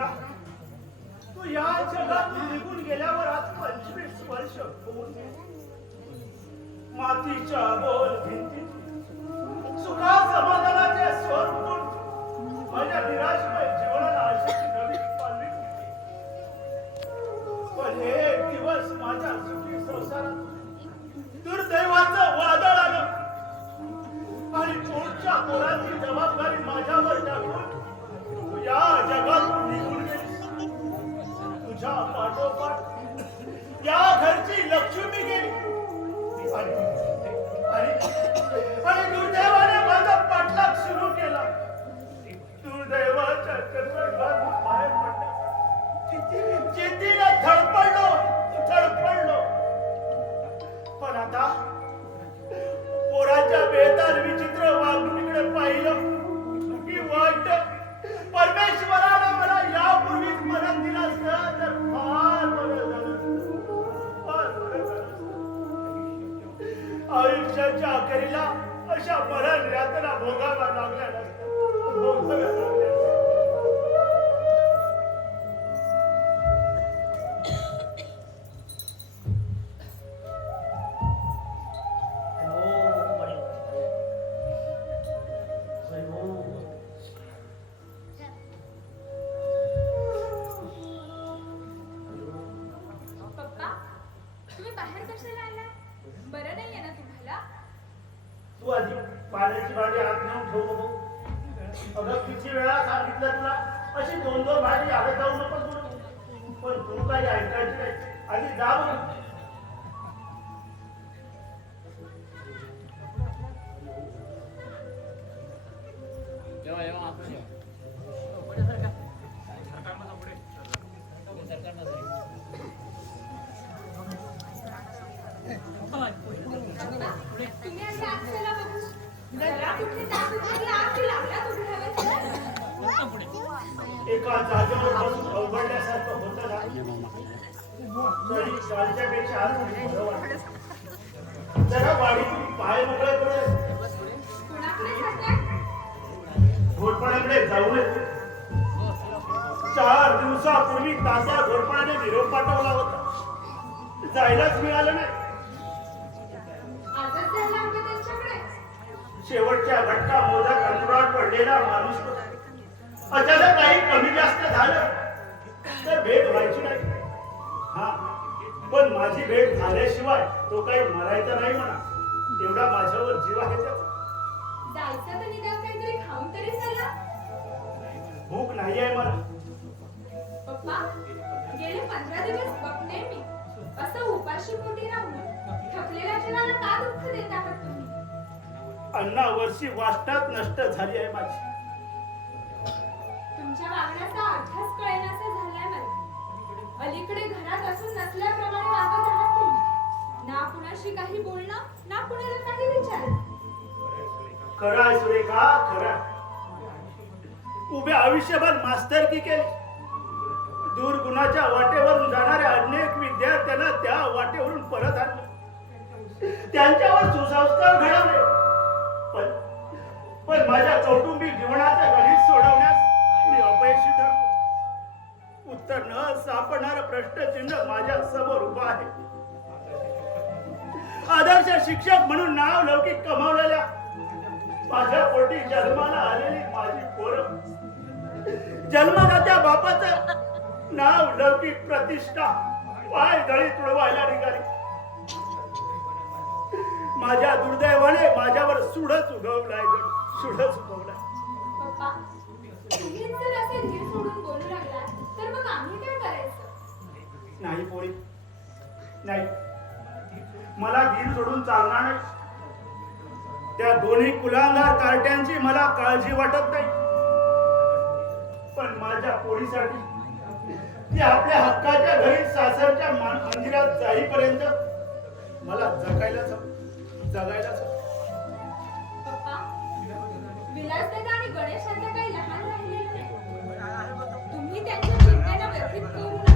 गुणा, तू या जगातून निघून गेल्यावर आज 25 वर्ष होऊन मातीच्या बोल भिंती सुखा समाधानाचे स्वर उठून माझ्या निराशमय जीवनाला आशेची नवी पालवी फुटली. पण हे दिवस माझ्या सुखी संसारात दुर्दैवाचं वादळ आलं आणि पोटच्या पोराची जबाबदारी माझ्यावर टाकून तू या जगातून निघून गेली. तुझ्या पाठोपाठ या घरची लक्ष्मी गेली आणि दुर्दैवाने माझा पाठलाग सुरू केला. दुर्दैवाच्या चक्करमध्ये बाहेर पडला. जिद्दीने धडपडलो. पण आता पोराच्या बेताल विचित्र वागणुकीकडे पाहिलं की वाटतं परमेश्वरानं मला यापूर्वीच मरण दिलं असतं तर फार बरं झालं. आयुष्याच्या अखेरीला अशा मरण यातना भोगाव्या लागल्या नसत्या. तू आधी पाण्याची भाजी आत नेऊन ठेवू नको. अगं किती वेळा सांगितलं तुला अशी 2-2 भाजी आत जाऊ नको तुला. पण तू काही ऐकायची नाही. आधी जा बघ. एका जागेवर बसून अवघडल्यासारखं होतं ना तरी कालच्या पेक्षा आज बरं वाटतं. जरा वाडीतून पाय मोकळे करू. घोरपड्याकडे जाऊ नये. 4 दिवसापूर्वी तात्या घोरपड्याने निरोप पाठवला होता. जायलाच मिळालं नाही. शेवटच्या घटका मोदक अंतराळ पडलेला माणूस अचानक काही कमी जास्त झालं तर भेट व्हायची नाही. हा पण माझी भेट झाल्याशिवाय तो काही मरायचा नाही म्हणा. एवढा माझ्यावर जीव आहे भूक नाही आहे मला. पप्पा गेले 15 दिवस बघते मी असं उपाशी पोटी राहून थकलेल्या जीवाला का दुःख देत आहात तुम्ही? अन्नावरची वासनाच नष्ट झाली आहे माझी. तुमच्या वागण्याचा अर्थच कळेनासा झालाय मला. अलीकडे घरात असून नसल्याप्रमाणे वागत आहात तुम्ही. ना कुणाशी काही बोलणं ना कुणाला काही विचार. खरं आहे सुरेखा, खरं. उभ्या आयुष्यभर मास्तरकी केली. दूर गुणाच्या वाटेवरून जाणाऱ्या अनेक विद्यार्थ्यांना त्या वाटेवरून परत आणलं. त्यांच्यावर सुसंस्कार घडवले. पण माझ्या कौटुंबिक जीवनाचा गणित सोडवण्यास मी अपयशी ठरलो. उत्तर न सापडणारं प्रश्नचिन्ह माझ्या समोर उभं आहे. आदर्श शिक्षक म्हणून नाव लौकिक कमावलेल्या माझ्या पोटी जन्माला आलेली माझी पोरं, जन्मदात्या बापाचं नाव लौकिक प्रतिष्ठा पाय गळी तुडवायला निघाली. माझ्या दुर्दैवाने माझ्यावर सुडच उगवलाय. सुडच उगवलाय. पप्पा तुम्ही जर असे धीर सोडून बोलू लागला तर मग आम्ही काय करायचं? नाही पोरी, नाही. मला धीर सोडून चालणार नाही. त्या दोन्ही कुलांगार कार्ट्यांची मला काळजी वाटत नाही. पण माझ्या पोरीसाठी ती आपल्या हक्काच्या घरी सासरच्या मंदिरात जाईपर्यंत मला जगायलाच पप्पा विलासदादा आणि गणेश आता काही लहान राहिलेले नाही. तुम्ही त्यांच्या चिंतेला व्यथित करू नका.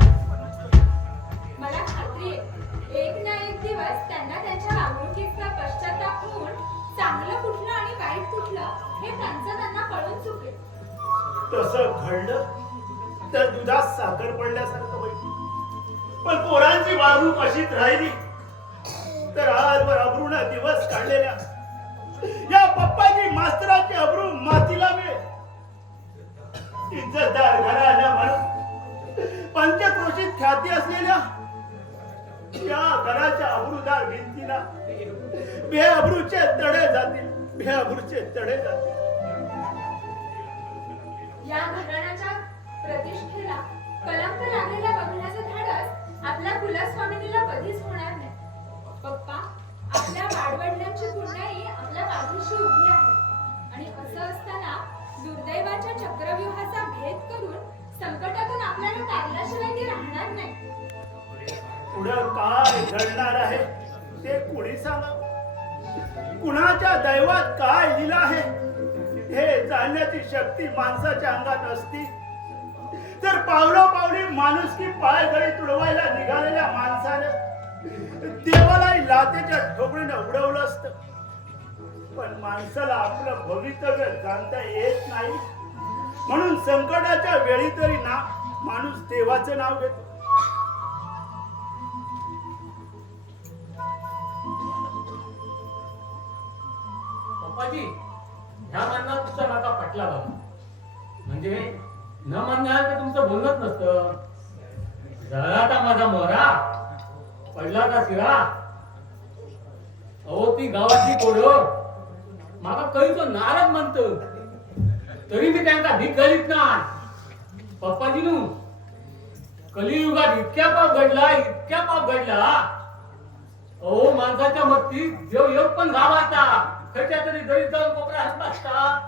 मला खात्री आहे एक ना एक दिवस त्यांना त्यांच्या वागणुकीचा पश्चाताप होऊन चांगलं कुठलं आणि वाईट कुठलं हे त्यांना कळून चुकेल. तसं घडलं तर दुधात साखर पडल्यासारखं होईल. पण पोरांची वागणूक अशीच राहिली तर आजवर अब्रूनं दिवस काढलेल्या या पप्पाची मास्तराची अब्रू मातीला मिळेल. इज्जतदार घराला म्हणून पंचक्रोशीत ख्याती असलेल्या या घराच्या अब्रूदार भिंतीला बेअब्रूचे तडे जातील, बेअब्रूचे तडे जातील. या घराण्याच्या प्रतिष्ठेला कलंक लागलेला बघण्याचं धाडस आपल्या कुलस्वामिनीला कधीच होणार नाही. पप्पा, आपल्या वाडवडिलांची पुण्याई आपल्या पाठीशी उभी आहे आणि असं असताना दुर्दैवाच्या चक्रव्यूहाचा भेद करून संकटातून आपल्याला तारल्याशिवाय ती राहणार नाही. पुढं काय घडणार आहे ते कोणी सांगावं? कुणाच्या दैवात काय लिहिलं आहे हे जाणण्याची शक्ती माणसाच्या अंगात असती तर पावलोपावली माणुसकी पायगळी तुडवायला निघालेल्या माणसानं देवालाही लातेच्या ठोकळीनं उडवलं असतं. पण माणसाला आपलं भवितव्य जाणता येत नाही म्हणून संकटाच्या वेळी तरी ना माणूस देवाचं नाव घेतो. पप्पाजी, ह्या म्हणण्यात तुमचा नाका पटला बाबा. म्हणजे न म्हणणार तर तुमचं बोलणंच नसतं. जळला का माझा मोहरा, पडला का शिरा. अहो, ती गावातली पोरं माका कळीचं नाराज म्हणत तरी मी त्यांना भीक घालीत नाही. पप्पाजीनू, कलियुगात इतक्या पाप घडला, इतक्या पाप घडला. अहो, माणसाच्या मत्तीत देव योग पण गावाचा खर्च्या तरी दरीत जाऊन कोपरा हात असता.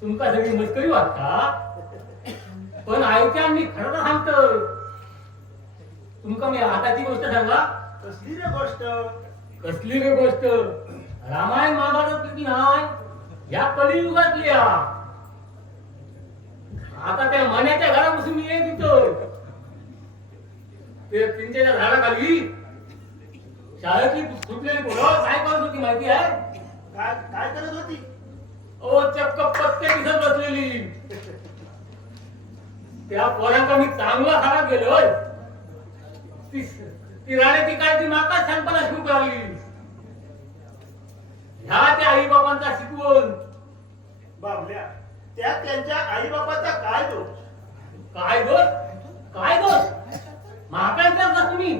तुमका सगळी मस्करी वाटता, पण आईच्या मी खरं सांगतोय. तुमका मी आताची गोष्ट सांगा. कसली रे गोष्ट? कसली रे गोष्ट? रामायण महाभारतातली नाही, या कलियुगातली. आता त्या मण्याच्या घरापासून मी येत होतो. ते चिंचेच्या झाडाखाली शाळेतली सुटलेली पोरं काय करत होती माहिती आहे? काय काय करत होती? ओ, चक्क पत्ते दिसत बसलेली. त्या पोरांका मी चांगला खाना गेलो. ती राण्याची काय ती माका शांतपणा सुरू करावी. ह्या त्या आई बाबांचा शिकवून. बाबल्या, त्या त्यांच्या आई बापाचा काय दोष? काय दोष? काय दोष? माका विचारता तुम्ही?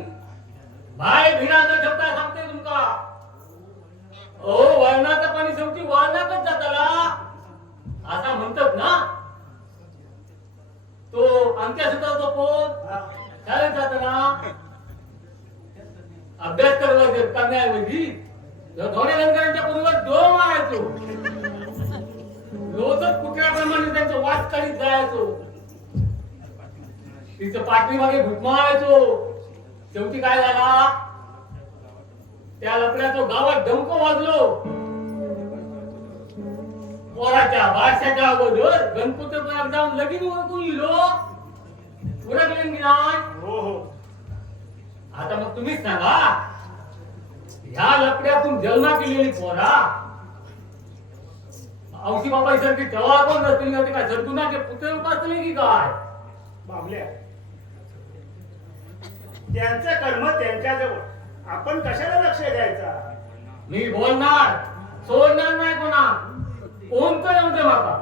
बाय भिडा न ठेवता सांगते तुमका. ओ, वळणाचं पाणी शेवटी वळणातच जाताला असा म्हणतात ना. तो अंत्या सुद्धा तो कोण शाळेत जाताना अभ्यास करायचा करण्याऐवजी धोणे लंकरांच्या पूर्वीवर डो मारायचो. रोजच कुत्र्याप्रमाणे त्यांचं वास काढीत जायचो. तिचं पाठीमागे घुटमाळायचो. शेवटी काय झाला? त्या लपड्याचं गावात डंको वाजलो. पोराच्या बादशाच्या अगोदर गणपतीपुळ्यात जाऊन लगीन ओळखून लिहिलो. उरकले की नाही? हो हो. आता मग तुम्हीच सांगा, ह्या लपड्यातून जन्मा केलेली पोरा औशी बाबाईसारखी जवळ कोण नसतील नव्हते काय सरतुनाचे पुतळे उपासले की काय? बाबल्या, त्यांचं कर्म त्यांच्याजवळ, आपण कशाला लक्ष द्यायचा? मी बोलणार, सोडणार नाही कोणा. कोणतं नव्हते माका.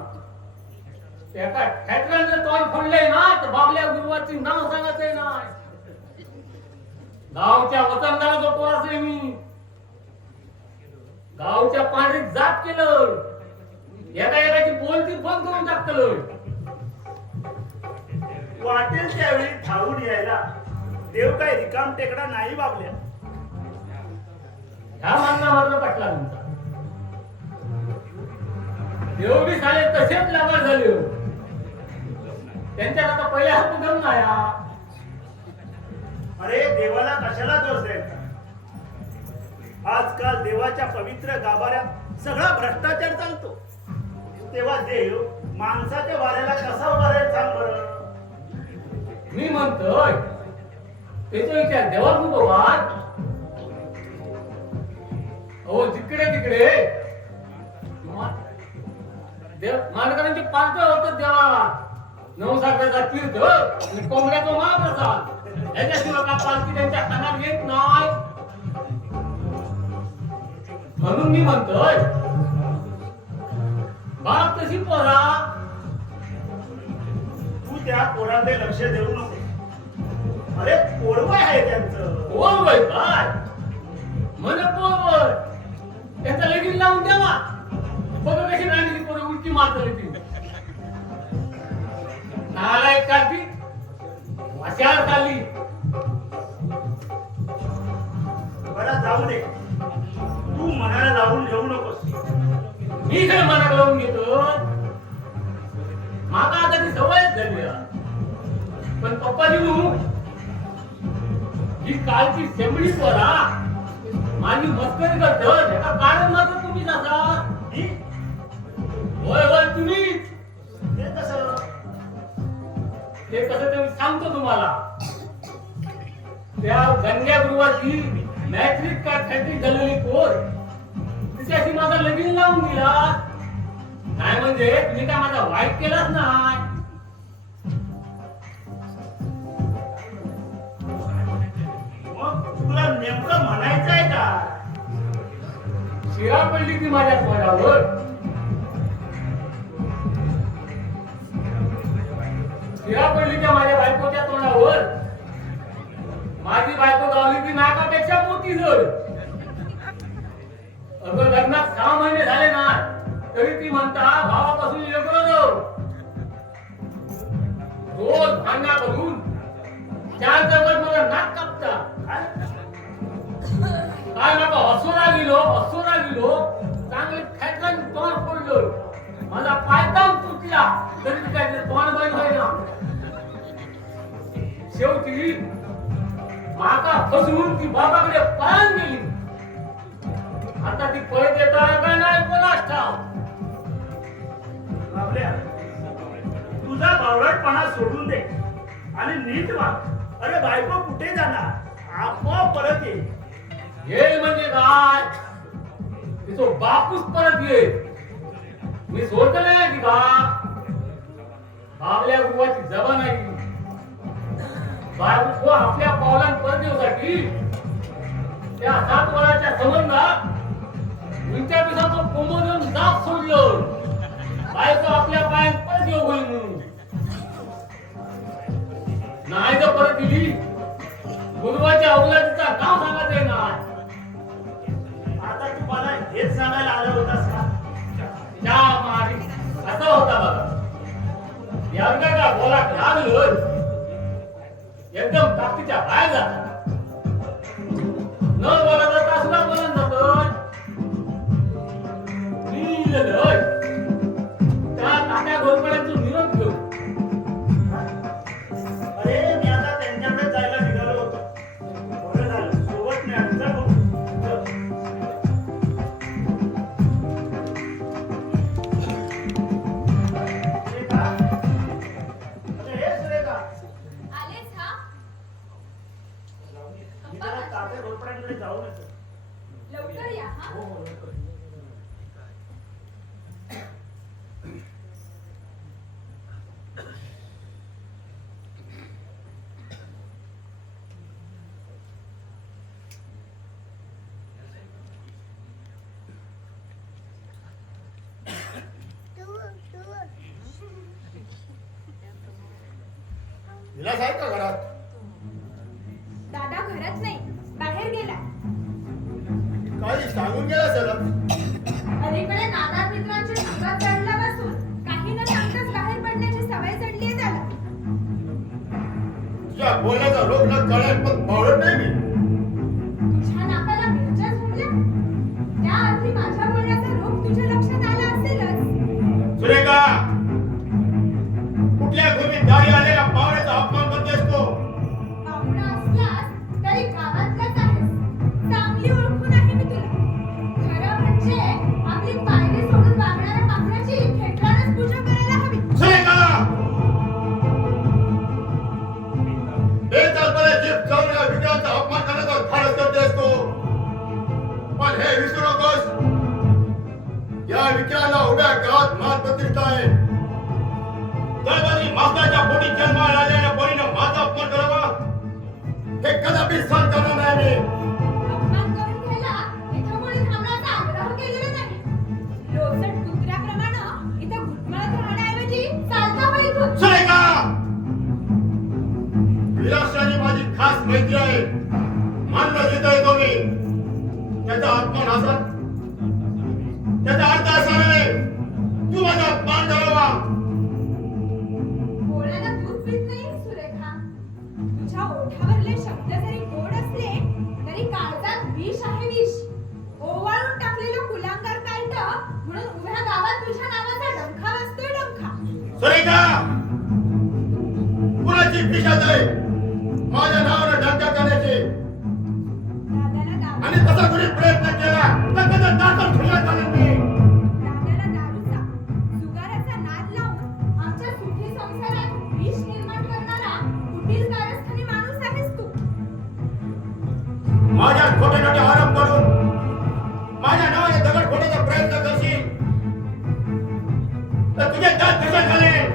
एका ठॅकरांचं तोंड फोडलंय ना तर बाबल्या गुरुवारची नाव सांगायचंय नाही. गावच्या वतनदाराचा पोराचे मी. गावच्या पांढरीत जात केलं. एका एकाची बोलती बंद करून टाकतलं. वाटेल त्यावेळी धावून यायला देव काय रिकाम टेकडा नाही बाबल्या. ह्या माननावरनं पटला तुमचा. देव बी साले तसेच लाभार झाले. त्यांच्यात आता पहिल्या हात दम नाही. अरे, देवाला कशाला दोष द्यायचा? आजकाल देवाच्या पवित्र गाभाऱ्यात सगळा भ्रष्टाचार चालतो. तेव्हा देव माणसाच्या वाऱ्याला कसा उभा राहील सांग बरं? मी म्हणतोय त्याचा विचार देवात नको वाद. हो, जिकडे तिकडे देव मानकरांची पालट होत देवाला. नवसागराचा तीर्थ आणि कोंबड्याचा महाप्रसाद याच्याशिवाय का पालखी त्यांच्या कानात येत नाही. म्हणून मी म्हणतोय बाप तशी पोरा तू त्या पोरांकडे लक्ष देऊ नको. अरे पोरवय आहे त्यांचं. पोरवय काय म्हण पोरवय त्यांचा लगीन लावून द्यावा. बघ कशी राणी पोरं उलटी मारत ती नालायक काढती वाचार चालली. बरं जाऊ दे. तू मनाला लावून घेऊ नकोस. मी काय मनात लावून घेतो. माका आता ती सवयच झाली आहे. पण पप्पाजी ही कालची शेंबडी पोरा माझी मस्करी करतो. त्याचा कारण मात्र तुम्हीच असा. मी? होय होय तुम्हीच. ते कसं? ते कसं ते मी सांगतो तुम्हाला. त्या गंग्या गुरुवाची मॅट्रिक कार्डसाठी झालेली पोर तिच्याशी माझा लगीन लावून दिला. नाही म्हणजे तुम्ही काय माझा वाईट केलाच नाही. मग तुला नेमकं म्हणायचं आहे का? शिरा पडली ती माझ्या तोंडावर. शिरा पडली त्या माझ्या बायकोच्या तोंडावर. माझी बायको गावली ती नाकापेक्षा मोठी जड. अगं लग्नात 6 महिने झाले ना तरी ती म्हणता भावापासून वेगळं जाऊ. रोज भांडणा करून 4 जवळ मला नाक कापता. काय नका हसू लागलो चांगले फॅटन तोंड फोडलं. माझा पायतान तुटला तरी काय ते तोंड बंद होईना. शेवटी माका फसवून ती बाबाकडे पळून गेली. आता ती परत येणार का नाही कोणास ठाऊक. बाबल्या, तुझा बावळटपणा सोडून दे आणि नीट वाग. अरे बायको कुठे जाणार? आपोआप परत ये. येईल म्हणजे काय तिथो बापूस परत येईल. मी सोडत नाही की का आपल्या गुरुवाची जबान आहे. बायको आपल्या पावलां परत येऊसाठी त्या 7 वराच्या संबंधात तुमच्या पिसाचं कोमोदून दाब सोडलं. बायको आपल्या पायात परत येऊ होईल म्हणून. नाही जर परत दिली गुरुवाच्या अवलादीचा नाव सांगत येणार. आता तू मला हेच सांगायला आला होतास का? त्या मारी असा होता बघा. यांना का बोला लागलं एकदम ताकदीच्या बाहेर जातात. न बोलायचा तासला बोलून जातं. त्या तात्या घोरपड्यांचा निरोप घेऊ. अरे मी आता त्यांच्याकडे जायला निघालो होतो. बरं झालं सोबत मिळालं. चल बघू. चल. सुरेखा? अरे हे सुरेखा. आलेच हा. मी जरा तात्या घोरपड्यांकडे जाऊन येतो. लवकर या हा. हो हो लवकर. विलास आहे का घरात? दादा घरात नाही, बाहेर गेला. काही सांगून गेला सर. अलीकडे नाना मित्रांच्या संगात चढल्यापासून काही न सांगताच बाहेर पडण्याची सवय चढली आहे त्याला. तुझ्या बोलण्याचा रोग न कळत पण बावळत नाही मी. तुझ्या नाकाला मिरच्या झोडल्या, त्या अर्थी माझ्या बोलण्याचा रोग तुझ्या लक्षात आला असेलच. सुरेखा, कुठल्या भूमीत दारी आलेला पावण्याचा अपमान करतेस तो? पाहुणा असलास तरी गावातलाच आहेस. चांगली ओळखून आहे मी तुला. खरं म्हणजे आपली पायरी सोडून वागणाऱ्या पाखराची खेटलानच पूजा करायला हवी. सुरेखा! बेतालपणे जीभ चावून कधी सहन करणार नाही मी. अपमान करून घ्यायला इथं कोणी थांबण्याचा आग्रह केलेला नाही. लोचट कुत्र्याप्रमाणे इथं घुटमळत राहण्याऐवजी चालता हो इथून. सुरेखा, विलासराणी माझी खास मैत्री आहे. मानलं देतोय तो मी. त्याचा अपमान असा, त्याचा अर्थ असा नव्हे तू माझा अपमान करावा. बोलायला दूध पीत नाही सुरेखा. तुझ्या ओठावरले शब्द जरी गोड असले तरी काळजात विष आहे विष. ओवाळून टाकलेलं कुलांगार कायट म्हणून उभ्या गावात तुझ्या नावाचा डंखा वाजतोय डंखा. सुरेखा, कुणाची पिशाच आहे माझ्या नावानं डंका करण्याची. दादाला दारू आणि तसा कुणी प्रयत्न केला तर त्याचा दाखल ठेवण्यात आला मी. दादाला दारूचा जुगाराचा नाद लावून आमच्या सुखी संसारात विष निर्माण करणारा कुटील कारस्थानी माणूस आहेस तू. माझ्या खोटे खोटे आरोप करून माझ्या नावाने दगड फोडण्याचा प्रयत्न करशील तर तुझे दात कसे घालेल.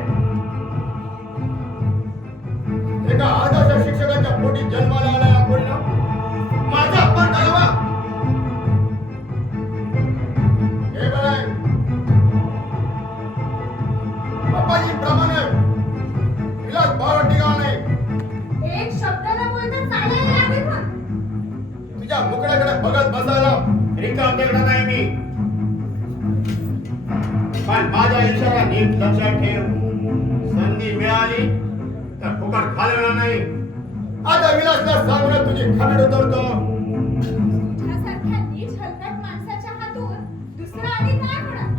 एका आदर्श शिक्षकाच्या पोटी जन्माला आलेला मुलीनं माझा अपमान करावा. हे बघाय, पप्पाजी प्रमाणे विलास भाव टिकाव नाही. एक शब्द न बोलता चालायला लागेल मग. तुझ्या मुकड्याकडे बघत बसायला रिकाम टेकडा नाही मी. पण माझ्या इशारा नीट लक्षात ठेव. संधी मिळाली तर फुकट घालवणार नाही. आता विलासला सांगून तुझी खांड उतरतो. तुझ्यासारख्या नीच हलकट माणसाच्या हातून दुसरं आणि काय होणार.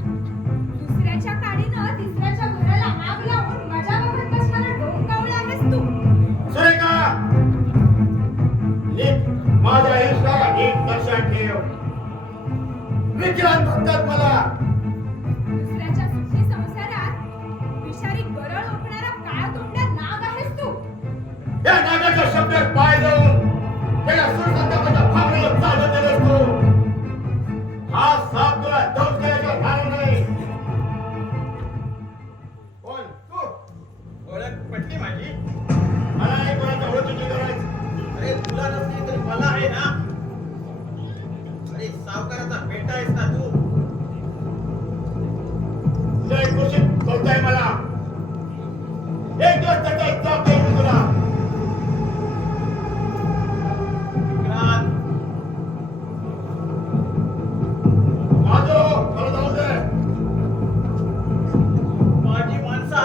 दुसऱ्याच्या काडीनं तिसऱ्याच्या घराला आग लावून मजा बघत बसणारा डोंगावळा आहेस तू. सुरेखा, नीट माझ्या इशारा नीट लक्षात ठेव. विक्रांत म्हणतात मला. दुसऱ्याच्या सुखी संसारात विषारी गरळ ओकणारा काळतोंड्या नाग आहेस तू. या नागाच्या शब्दात पाय देऊन त्याला सुरसंतापाच्या भावनेवर चालत आलेस तू. हा साप तुला दौड करायचा झाला नाही. कोण तू? ओळख पटली माझी. मला नाही कोणाच्या ओळखीची गरज. अरे तुला नसली तरी मला आहे ना. अरे सावकाराचा बेटा आहेस ना तू. लय कुशीत कळतंय मला. एक दिवस त्याचा जॉब देईन मी तुला. विक्रांत, माझो मला जाऊ दे. माझी माणसा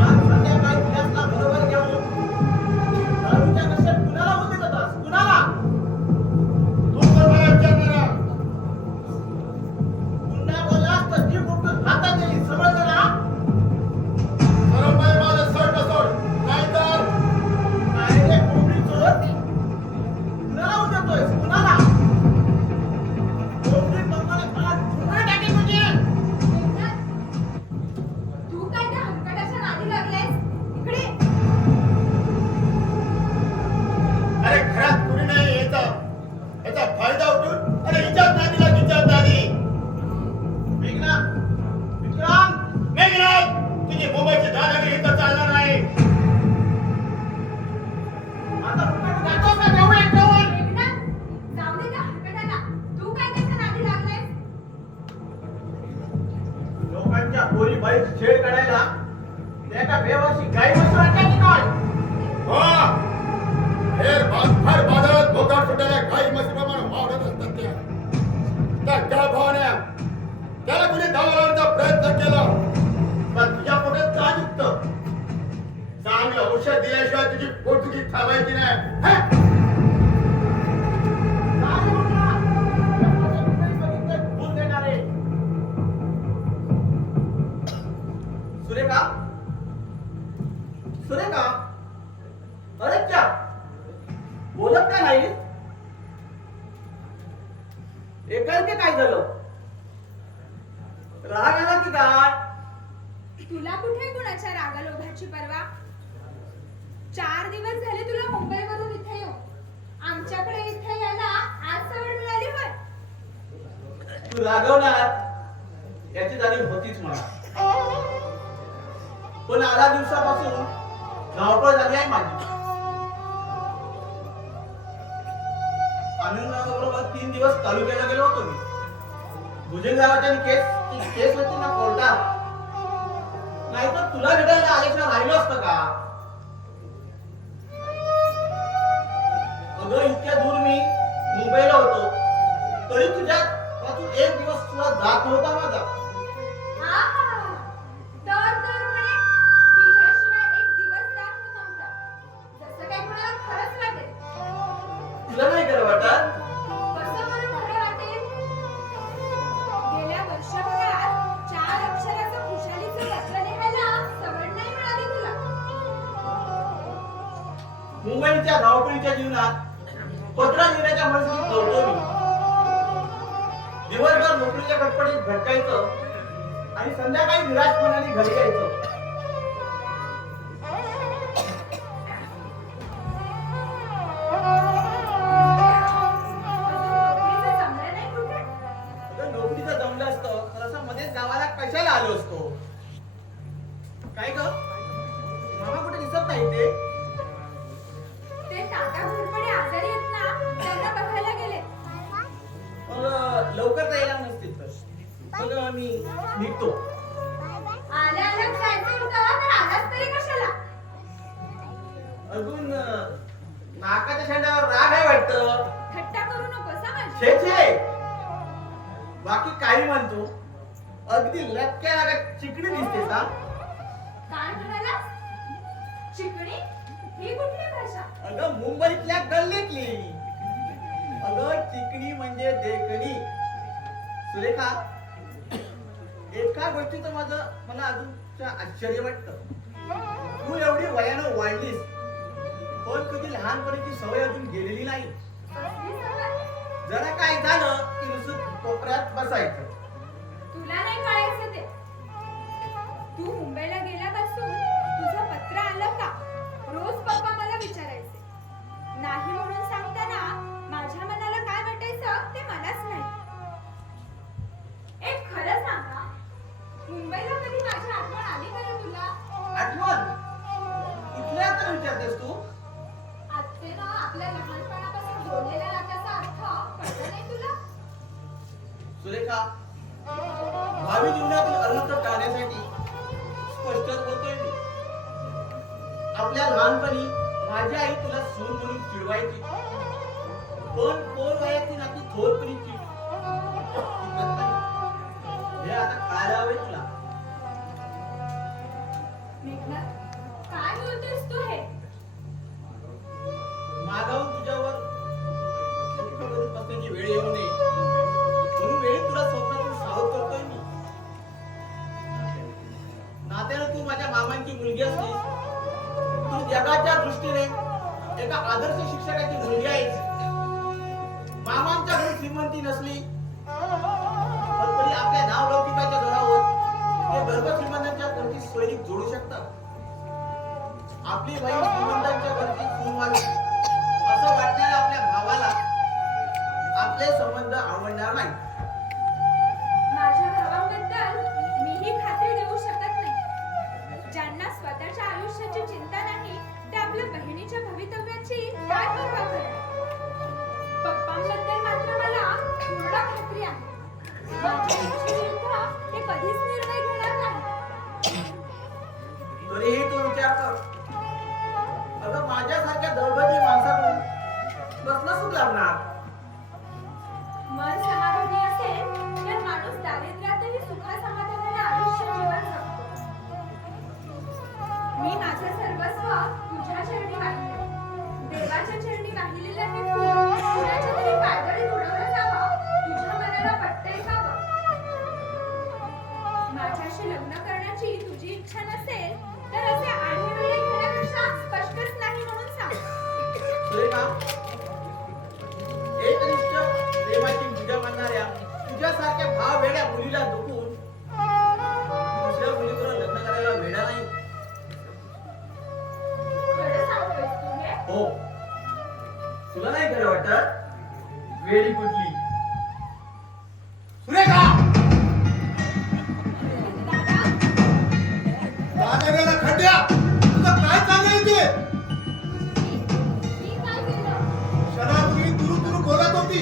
आज संध्याकाळी विलासला बरोबर घेऊन दारूच्या नशेत कुणाला बोलत होतास? कुणाला? तू तर मला विचारणारा. पुन्हा बोललास तर जीभ उपटून हातात देईल. समजलं ना? सरमबाई माझं सोड न सोड. नाहीतर काय रे कोंबडी चोर? कुणाला उठवतोयस? कुणाला? कोंबडी बंगाला मला झुरळ टाकेल तुझी. एकनाथ, तू काय त्या हलकटाच्या नादी लागलायस. इकडे ये. अरे घरात कुणी नाही याचा फायदा उठून अरे हिच्यात नादीला तिच्यात नादी. मेघनाथ, विक्रांत, मेघनाथ, तुझी मुंबईची दादागिरी इथं चालणार नाही. आता कुठं जातोस का देऊ एक देऊन? एकनाथ, जाऊ दे त्या हलकटाला. तू काय त्याच्या नादी लागलायस. लोकांच्या पोरी बाईक छेड काढायला त्या का बेवर्षी गाई मस्त वाटल्या की काय? हो, फार बाजारात भोकाट सुटायला काही मशीप्रमाणे वावरत असतात त्या भावण्या त्याला कुणी धावा लावण्याचा प्रयत्न केला पण तुझ्या पोटात का दुखतं. चांगलं औषध दिल्याशिवाय तुझी पोटदुखी थांबायची नाही. हे? काय म्हणला? या माझ्या मुंबईपर्यंत भूल देणारे. सुरेखा, सुरेखा, अरे क्या बोलत का नाही? एकाएकी काय झालं? राग आला की काय? तुला कुठे कुणाच्या रागालोभाची पर्वा. 4 दिवस झाले तुला मुंबईवरून इथे येऊ. आमच्याकडे इथे यायला आज सवड मिळाली होय. तू रागवणार याची जाणीव होतीच मला. पण 11 दिवसापासून धावपळ झाली आहे माझी. 2-3 दिवस तालुक्याला गेलो होतो मी. भुजंगरावाच्या केस होती ना कोर्टात. नाहीतर तुला भेटायला आल्याशिवाय राहिलो असतं का? अगं इतक्या दूर मी मुंबईला होतो तरी तुझ्या पासून एक दिवस तुला जात नव्हता माझा. तर म्हणे तुझ्याशिवाय एक दिवस जात नव्हता. जसं काही कोणाला खरंच वाटेल. तुला नाही खरं वाटत? कसं मला खरं वाटेल? गेल्या वर्षभरात 4 अक्षराचं खुशालीचं पत्र लिहायला सवड नाही मिळाली तुला. मुंबईच्या धावपळीच्या जीवनात पत्र लिहिण्याच्या मनस्थितीत नव्हतो मी. दिवसभर नोकरीच्या खटपटीत भटकायचं आणि संध्याकाळी निराशपणाने घरी यायचं. नोकरीचं जमलं नाही कुठे? अगं नोकरीचं जमलं असतं तर असं मध्येच गावाला कशाला आलो असतो? काय ग मामा कुठे दिसत नाही ते? ते टाटा घोरपडे आजारी आहेत ना, त्यांना बघायला गेले. मग लवकर जायला नसतील तर मग मी निघतो. आल्या आल्या जायचं होतं तर आलाच तरी कशाला? अजून नाकाच्या शेंड्यावर राग आहे वाटतं. थट्टा करू नकोस हा माझी. छे छे बाकी काही म्हणतो अगदी लटक्या लागत चिकणी दिसते का? काय म्हणाला? चिकणी? ही कुठली भाषा? अगं मुंबईतल्या गल्लीतली. अगं चिकणी म्हणजे देखणी. सुरेखा एका गोष्टीचं मला अजून आश्चर्य वाटतं. तू एवढी वयानं वाढलीस पण कधी लहानपणीची सवय अजून गेलेली नाही. कसली सवय? जरा काय झालं की नुसतं कोपऱ्यात बसायचं. तुला नाही कळायचं ते. तू मुंबईला गेल्यापासून तुझं पत्र आलं का? रोज पप्पा मला विचारायचे. नाही म्हणून सांगताना माझ्या मनाला काय वाटायचं ते मलाच नाही. एक खरं सांगा, मुंबईला कधी माझी आठवण आली का रे तुला? आठवण कुठल्या आता विचारतेस तू? आत्तेनं आपल्या लहानपणापासून जोडलेल्या नात्याचा अर्थ कळला नाही तुला? सुरेखा भावी जीवनातील अनर्थ टाळण्यासाठी स्पष्टच बोलतोय मी. आपल्या लहानपणी माझी आई तुला सून म्हणून चिडवायची पण कोण वयाची नाती थोरपणी हे आता कळायला हवे तुला. मेघना, काय बोलतोस तू हे? मागाहून तुझ्यावर करून बसण्याची वेळ येऊ नये म्हणून वेळी तुला स्वप्नातून सावध करतोय मी. नात्यानं तू माझ्या मामांची मुलगी असलीस. तू जगाच्या दृष्टीने एका आदर्श शिक्षकाची मुलगी आहेस. मामांच्या घरी श्रीमंती नसली तर तरी आपल्या नावलौकिकाच्या जोरावर ते गर्भ श्रीमंतांच्या कोणती सैनिक जोडू शकतात. आपली बहीण श्रीमंतांच्या घरची सून व्हावी असं वाटणाऱ्या आपल्या भावाला आपले संबंध आवडणार नाही. माझ्या भावाबद्दल मीही खात्री देऊ शकत नाही. ज्यांना स्वतःच्या आयुष्याची चिंता नाही ते आपल्या बहिणीच्या भवितव्याची काय पर्वा करणार? पप्पांबद्दल मात्र मला पूर्ण खात्री आहे. माझ्या इच्छेविरुद्ध ते कधीच निर्णय घेणार नाही. तरीही तू विचार कर. अगं माझ्यासारख्या दळबती माणसाकडून कसलं सुख लागणार? मन समाधानी असेल तर माणूस दारिद्र्यातही सुखा समाधानाने आयुष्य जीवन जगतो. मी माझे सर्वस्व तुझ्या चरणी वाहिले. देवाच्या चरणी वाहिलेलं हे फूल कुणाच्या तरी पायदळी उडवलं जावं तुझ्या मनाला पटतंय का बघ? माझ्याशी लग्न करण्याची तुझी इच्छा नसेल तर असे आढेवेळे घेण्यापेक्षा स्पष्टच नाही म्हणून सांग. सुरेखा एकनिष्ठ प्रेमाची पूजा मानणाऱ्या तुझ्यासारख्या भाव वेड्या मुलीला दुखून दुसऱ्या मुलीबरोबर लग्न करायला वेडा नाही. खरं सांगतोयस तू हे? हो तुला नाही खरं वाटत? वेडी कुठली सुरेखा. दादा, दादाला खड्ड्या तुझं काय चाललंय ते? मी काय केलं? क्षणापूर्वी तुरु तुरु बोलत होती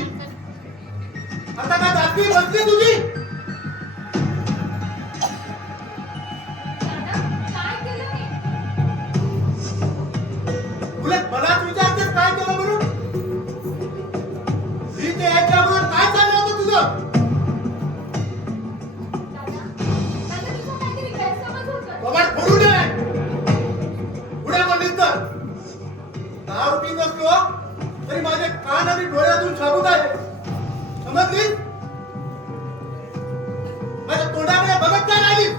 कसली तुझी? दादा काय केलं मी? उलट मलाच विचारतेस काय केलं म्हणून? ही ते याच्या अगोदर काय चाललं होतं तुझं? दादा तुझा काहीतरी गैरसमज होतोय. कपाट फोडू दे. पुढे बोललीस तर दारू पीत असलो तरी माझे कान आणि डोळ्यातून शाबूत आहे. समजलीस? माझ्या तोंडाकडे बघत काय राहिलीस?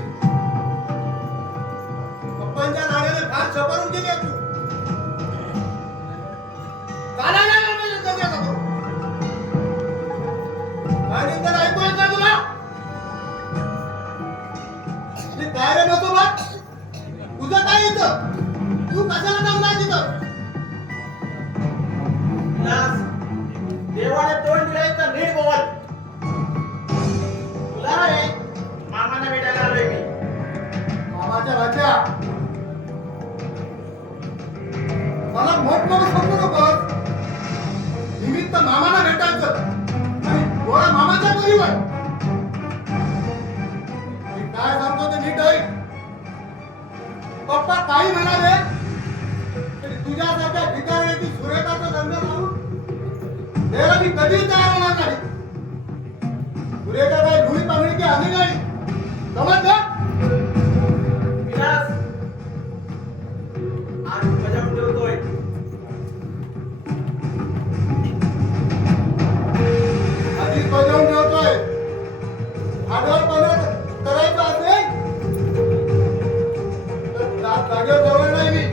पप्पांच्या नाण्याने फार छपारून गेली आहे तू. कानाला लाव माझ्या डोक्यासमोर. आणि तर ऐकू येत नाही तुला? मी काय रे नको बा? तुझं काय येतं? तू कशाला जमला तिथं? विलास, देवाने तोंड दिलंय तर नीट बोल. तुला रे मामांना भेटायला आलोय मी. मामाच्या भाच्या मला मोठमोठं समजू नकोस. निमित्त मामाला भेटायचं आणि डोळा मामाच्या पोरीवर. मी काय सांगतो ते नीट ऐक. पप्पा काही म्हणाले तरी तुझ्यासारख्या भिकाऱ्याची सुरेखाचं लग्न लावून द्यायला मी कधीच तयार होणार नाही. सुरेखा काय धुळी पांगडी की आली नाही. समजलं? विलास, आज बजावून ठेवतोय. आधी बजावून ठेवतोय. आढळपणा करायचं असेल तर जागेवर जवळ नाही मी.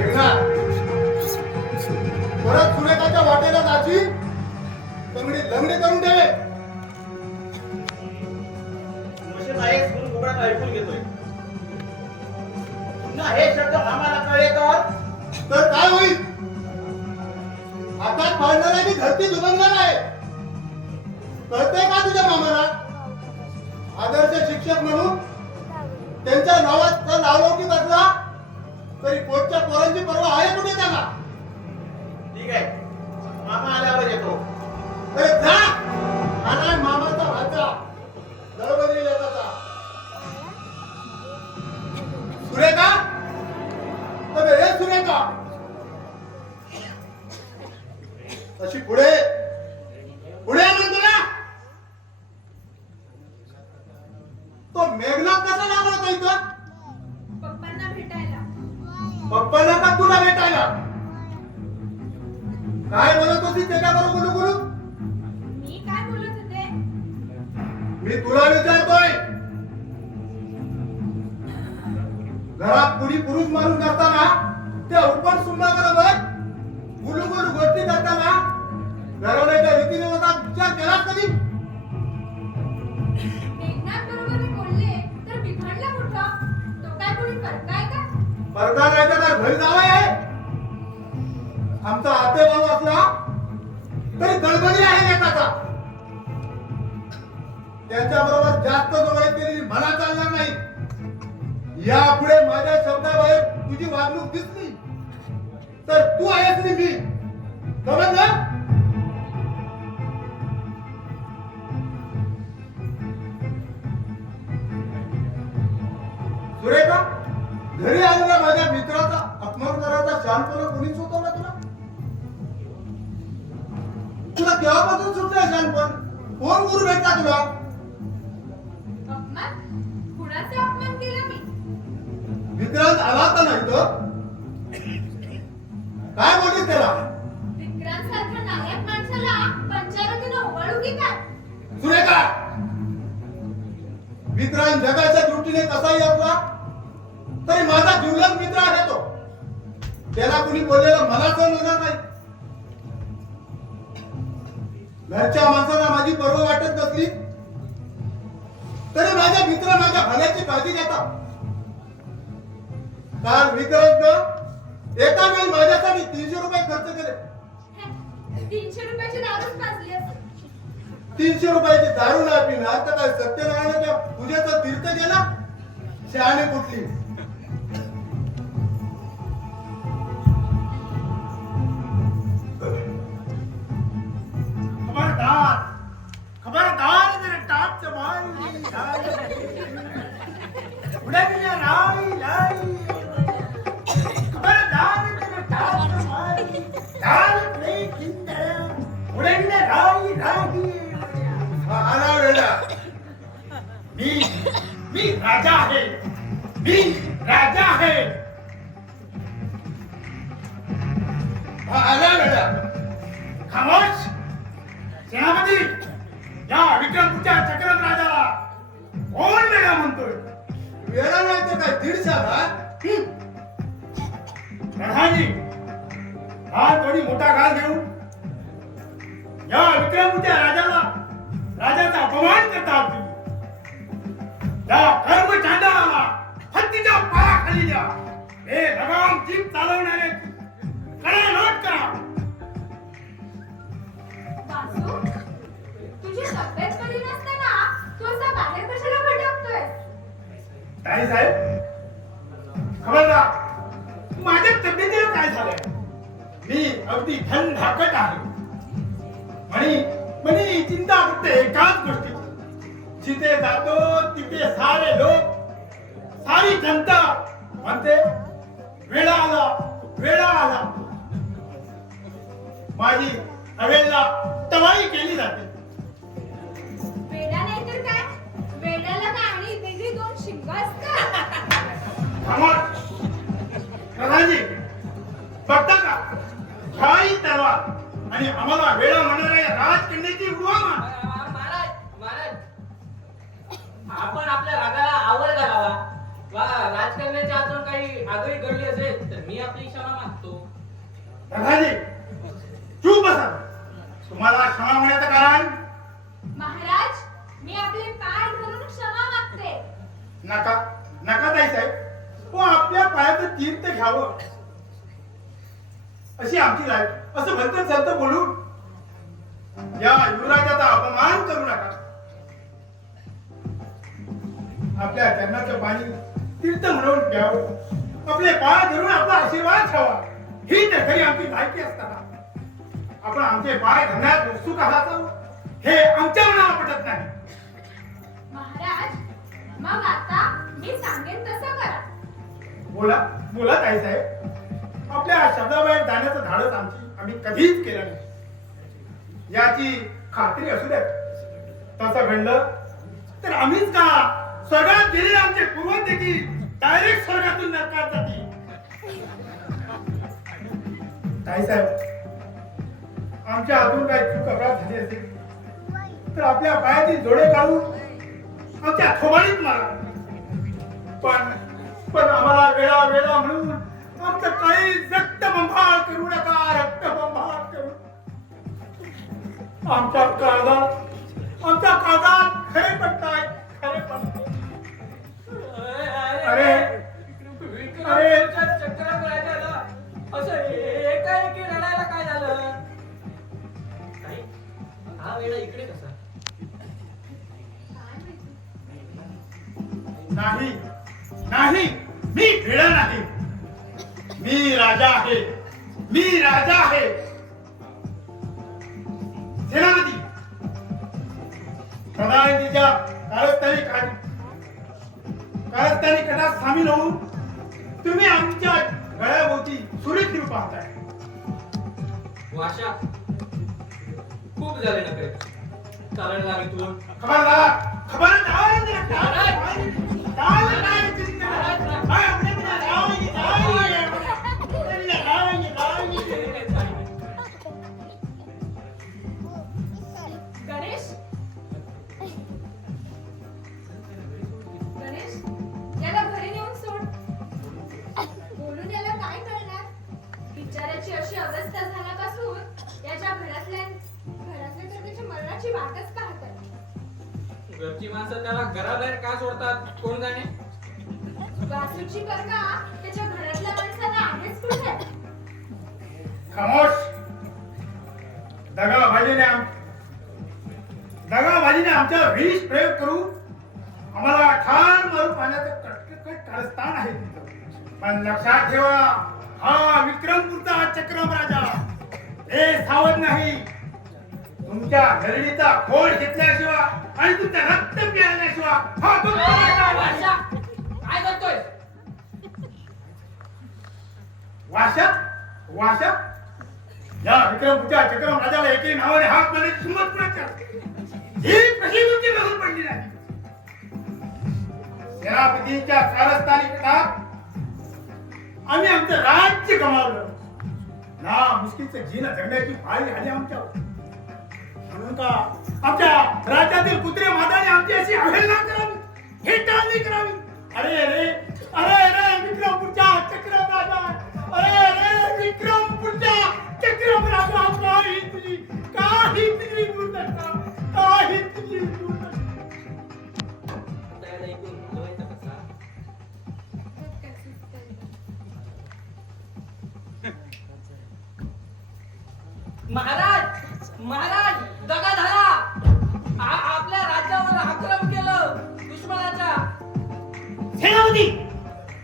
एकनाथ, परत सुरेखाच्या वाटेला जाची तंगडी लंगडी करून ठेवे. मशीन आहेस म्हणून घोगडात ऐकून घेतोय. पुन्हा हे शब्द मामाला कळले तर काय होईल? हातात पाडणार आहे की धरती दुबंगणार आहे? कळतंय का तुझ्या मामाला? आदर्श शिक्षक म्हणून त्यांच्या नावात जर नावलौकिक असला तरी पोटच्या पोरांची पर्वा आहे कुठे त्यांना? ठीक आहे, मामा आल्यावर येतो. अरे जा! आलाय मामाचा भाचा दळबद्री लेकाचा. सुरेखा, अबे हे सुरेखा, अशी पुढे पुढे म्हणतो ना. तो मेघनाथ कसा लागला होता इथं? पप्पांना भेटायला. पप्पाला का तुला भेटायला? काय बोलत होती त्याच्याबरोबर बोलू बोलू? मी काय बोलत होते? मी तुला विचारतोय. घरात कुणी पुरुष मारून करताना त्या उपन सुंबाबरोबर गुलू गुलू गोष्टी करताना घराण्याच्या रीतीरिवाजाचा विचार केला कधी? मेघनाथ बरोबर मी बोलले तर बिघडलं कुठं? तो काय कोणी करताय का? पडदा नाही तर घरी जावाय आहे. आमचा आते भाऊ असला तरी गडबडी आहे एकाचा. त्यांच्याबरोबर जास्त जवळ केलेली मला चालणार नाही. यापुढे माझ्या शब्दाबाहेर तुझी वागणूक दिसली तर तू आहेस मी. समजलं? सुरेखा, घरी आलेल्या माझ्या मित्राचा अपमान करायचा शहाणपणा कोणी सुचवला तुला? तुला केव्हापासून सुटलंय शहाणपण? कोण गुरु भेटला तुला? अपमान? कुणाचा अपमान केला मी? विक्रांत आला होता ना इथं? काय बोललीस त्याला? विक्रांतसारख्या नालायक माणसाला पंचायतीनं ओवाळू की काय? सुरेखा, विक्रांत जगाच्या दृष्टीने कसाही असला तरी माझा जिवलग मित्र आहे तो. त्याला कुणी बोललेलं मला सहन होणार नाही. घरच्या माणसाला माझी पर्वा वाटत नसली तरी माझा मित्र माझ्या भल्याची काळजी घेतात. काल विक्रांत एका वेळी माझ्यासाठी 300 रुपये खर्च केले. 300 रुपयाची दारूच पाजली असेल. 300 रुपयाची दारू नाही पिणार तर काय सत्यनारायणाच्या पूजेचा तीर्थ गेला? शहाणे कुठली? उडकल्या राई लाई खबरदार कर टाक मारी डाल प्ले किंदळ्या उडकल्या राई राई हा आला वेळा. मी राजा आहे. मी राजा आहे. हा आला वेळा. खामोश सेनापती. या विक्रमपूरच्या चक्रम राजाला कोण वेळा म्हणतोय? वेळा नाही तर काय दीडशाला. प्रधानजी हा थोडी मोठा घाल घेऊ या विक्रमपूरच्या राजाचा अपमान करतात तुम्ही. त्या कर्म चांडाळाला हत्तीच्या पायाखाली द्या. हे लगाम जीप चालवणारे कडे नोट करा. वासू, तुझी तब्येत बरी नसताना तू असा बाहेर कशाला भटकतोय? ताई साहेब खबरदार. माझ्या तब्येतीला काय झालंय? मी अगदी धनधाकट आहे. म्हणी चिंता फक्त एकाच गोष्टीची. जिथे जातो तिथे सारे लोक सारी जनता म्हणते वेळा आला. माझी अवेळेला तवाई केली जाते. वेडा नाही तर काय? वेड्याला काय आणि वेगळी दोन शिंग असतात? प्रधानजी बघता का ह्याही तलवार आणि आम्हाला वेळा म्हणणाऱ्या राजकन्याची उडवा मान. महाराज आपण आपल्या रागाला आवर घालावा. वा राजकारण्याच्या हातून काही आगळी घडली असेल तर मी आपली क्षमा मागतो. प्रधानजी चूप बसा. तुम्हाला क्षमा होण्याचं कारण? महाराज, मी आपले पाय धरून क्षमा मागते. नका ताई साहेब. व आपल्या पायाचं तीर्थ घ्यावं अशी आमची राय. असं भलतं सलतं बोलून या युवराजाचा अपमान करू नका. आपल्या चरणाचं पाणी तीर्थ म्हणून घ्यावं. आपले पाय धरून आपला आशीर्वाद ठेवा. ही तर खरी आमची लायकी असताना आपण आमचे पाय धरण्यात उत्सुक आहात हे आमच्या मनाला पटत नाही. महाराज, मग आता मी सांगेन तसं करा. बोला ताई साहेब. आपल्या शब्दाबाहेर जाण्याचं धाडस आम्ही कधीच केलं नाही याची खात्री असू द्या. तसं घडलं तर आम्हीच का स्वर्गात गेलेले आमचे पूर्वज देखील डायरेक्ट स्वर्गातून नरकात जातील. ताई साहेब आमच्या हातून काही चूक अपराध झाली असेल तर आपल्या पायाची जोडे काढून आमच्या थोबाडीत मारा. पण आम्हाला वेळा म्हणून आमचं काही रक्तबंबाळ करू नका. रक्तबंबाळ करू. आमच्या काळजात खरे पडताय. अरे चक्रम राजाला असं एकाएकी रडायला काय झालं? हा वेळा इकडे कसा? नाही मी भेडा नाही. मी राजा आहे. सेनापती प्रधानजीच्या कारस्थानी कटात सामील होऊन तुम्ही आमच्या गळ्याभोवती सुरेख फिरू पाहताय. वाशा खूप झाले नका. कारण आम्ही तू गणेश, याला घरी नेऊन सोड. बोलून याला काय कळणार? बिचाऱ्याची अशी अवस्था झाल्यापासून याच्या घरातले तर त्याच्या मरणाची वाटच पाहतात. घरची माणसं त्याला घराबाहेर का सोडतात कोण जाणे? वासूची बरका त्याच्या घरातल्या माणसाला आहेच कुठे? खामोश. दगाबाजीने आमच्या विष प्रयोग करू आम्हाला ठार मारू पाण्याचं कटकट कारस्थान आहे तुमचं. पण लक्षात ठेवा हा विक्रमपूरचा चक्रम राजा हे सावध नाही. तुमच्या नरडीचा खोड घेतल्याशिवाय आणि तुमचं रक्त पिळल्याशिवाय हा काय वाशा वाशा या विक्रमपुरच्या चक्रम राजाला एके नावाने हाक मारण्याची हिंमत कुणाच्या ही कशी तुमची बघून पडली नाही सेनापतीच्या कारस्थानी कटात आम्ही आमचं राज्य गमावलं ना मुश्किलचं जीवन जगण्याची पाळी आली आमच्यावर म्हणून का आमच्या राज्यातील कुत्रे माताने आमची अशी अवहेलना करावी हेटाळणी करावी अरे अरे अरे अरे विक्रमपुरच्या चक्रम राजा अरे अरे विक्रमपुरच्या चक्रम राजा काही तुझी दुर्दशा काही तुझी दुर्दशा त्याला ऐकून हलवायचा कसा? महाराज महाराज दगा झाला आपल्या राज्यावर आक्रमण केलं दुश्मनाच्या. सेनापती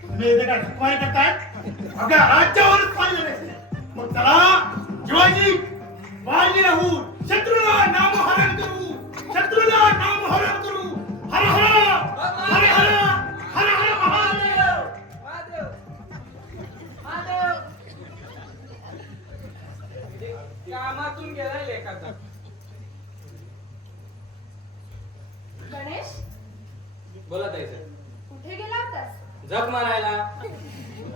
तुम्ही इथे काय चुकवारी करताय अगं राज्यावरच पाहिलं नाही मग चला शिवाजी बाजी राहू शत्रूला नामहरण करू हर हर हर हर हर हर महादेव महादेव महादेव कामातून गेलाय लेखाचा. गणेश बोला ताईचं कुठे गेला होतास जग मारायला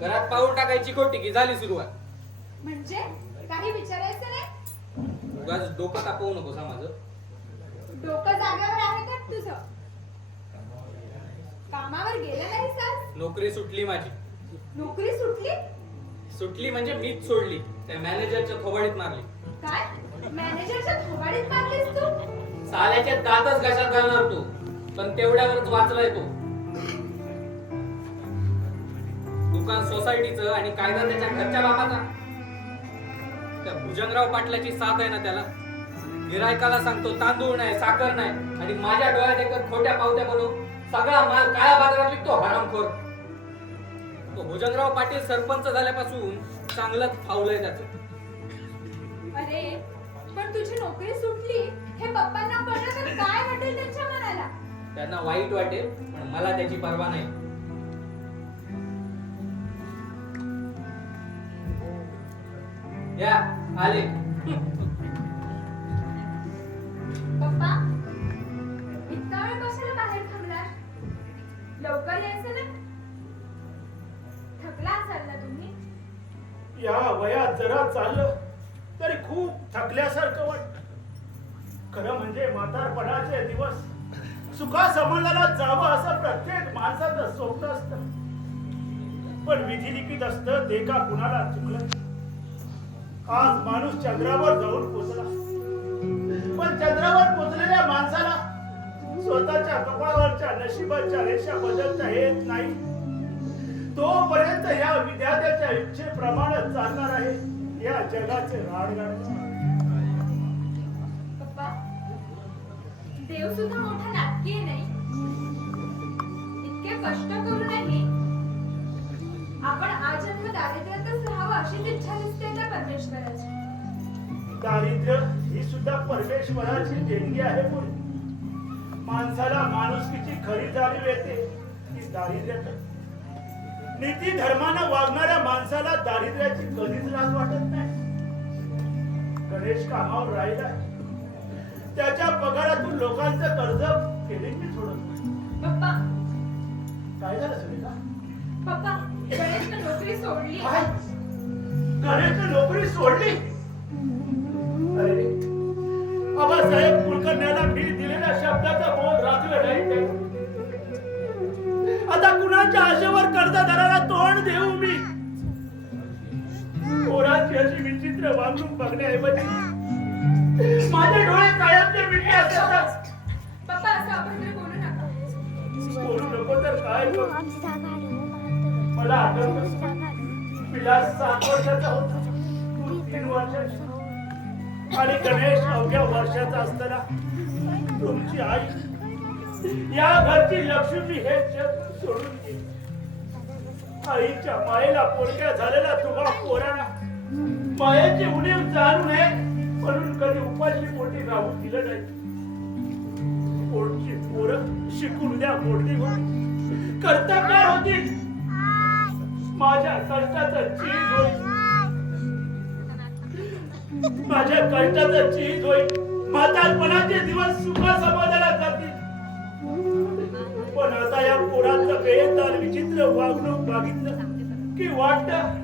घरात पाऊल टाकायची खोटी की झाली सुरुवात. म्हणजे काही विचारायचं नाही उगाच डोकं तापवू नको माझं. डोकं जागेवर आहे का तुझं कामावर गेला नाहीस आज नोकरी सुटली माझी. नोकरी सुटली सुटली म्हणजे मीच सोडली. त्या मॅनेजरच्या थोबाडीत मारली. काय मॅनेजरच्या थोबाडीत मारलीस तू साल्याचे दातच घशात घालणार तू पण तेवढ्यावरच वाचलाय तो. दुकान सोसायटीचं आणि कायदा त्याच्या घरच्या बापाचा. त्या भुजंगराव पाटलाची साथ आहे ना त्याला. गिरायकाला सांगतो तांदूळ नाही साखर नाही आणि माझ्या डोळ्यात एकच खोट्या पावत्या बनवून सगळा माल काळ्या बाजारात विकतो हरामखोर. तो भुजंगराव पाटील सरपंच झाल्यापासून चांगलंच फावलंय त्याचं. अरे पण तुझी नोकरी सुटली हे पप्पांना कळलं तर काय वाटेल त्यांच्या मनाला त्यांना वाईट वाटेल पण मला त्याची पर्वा नाही. या आले. पप्पा इतका वेळ कशाला बाहेर थांबला लवकर यायचं ना थकला असाल ना तुम्ही या वयात जरा चाललं तरी खूप थकल्यासारखं वाटत. खरं म्हणजे म्हातारपणाचे दिवस सुखा समाधानात जावं असं प्रत्येक माणसाचं स्वप्न असतं पण विधी लिखित असतं ते का कुणाला चुकलं. आज माणूस चंद्रावर जाऊन पोचला पण चंद्रावर पोचलेल्या माणसाला स्वतःच्या कपाळावरच्या नशिबाच्या रेषा बदलता येत नाही. तोपर्यंत या विद्यार्थ्याच्या इच्छेप्रमाणे चालणार आहे या जगाचे राडगाड. पप्पा देव सुद्धा मोठा नाटकी नाही इतके कष्ट करूनही आपण आजन्म दारिद्र्यातच राहावं अशीच इच्छा दिसते त्या परमेश्वराची. दारिद्र्य ही सुद्धा परमेश्वराची देणगी आहे. पुढे माणसाला माणुसकीची खरी जाणीव येते की दारिद्र्यात. नीती धर्मानं वागणाऱ्या माणसाला दारिद्र्याची कधीच लाज वाटत नाही. गणेश कामावर राहिला त्याच्या पगारातून लोकांचं कर्ज केले की सोडत. पप्पा काय झालं सुनीता? पप्पा गणेशने नोकरी सोडली काय गणेशने नोकरी सोडली? अरे आबासाहेब कुलकर्ण्याला मी दिलेल्या शब्दाचा बोध राखलं नाही ते. आता कुणाच्या आशेवर कर्जदाराला तोंड देऊ मी? पोराची अशी विचित्र वागणूक बघण्याऐवजी माझे डोळे कायमचे मिटले असतात. पप्पा असं अभद्र बोलू नका बोलू नको तर काय करू? मला आठवतं विलास 7 वर्षाचा होता तू 3 वर्षाची आणि गणेश अवघ्या वर्षाचा असताना तुमची आई या घरची लक्ष्मी हे जग सोडून गेली. आईच्या मायेला पोरक्या झालेला तुम्हा पोरांना मायेची उणीव जाणू नये म्हणून कधी उपाशी पोटी राहू दिलं नाही. पोटची पोरं शिकून द्या मोठी होती कर्तव्य होती. माझ्या कष्टाचं चीज होईल, माझ्या कष्टाचं चीज होईल. म्हातारपणाचे दिवस सुखा समाधानात जातील. पण आता या पोराचं बेताल विचित्र वागणूक बघितलं की वाटत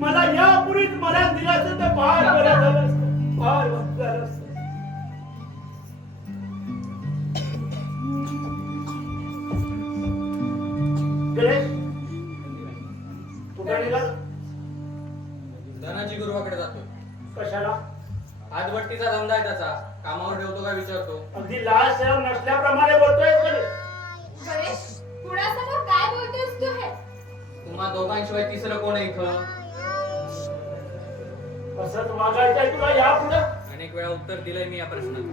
मला यापूर्वीच मला दिलं असतं तर फार बरं झालं असतं, फार बरं झालं असतं. गणेश, कुठे निघाला? धनाजी गुरुवाकडे जातोय. कशाला? आजवट्टीचा धंदा आहे त्याचा. कामावर ठेवतो का विचारतो. अगदी लाज शरम नसल्याप्रमाणे बोलतोय गणेश. गणेश, कुणासमोर काय बोलतोस तू हे? तुम्हा दोघांशिवाय तिसरं कोण आहे इथं? असंच वागायचंय तुला यापुढे? अनेक वेळा उत्तर दिलंय मी या प्रश्नाला.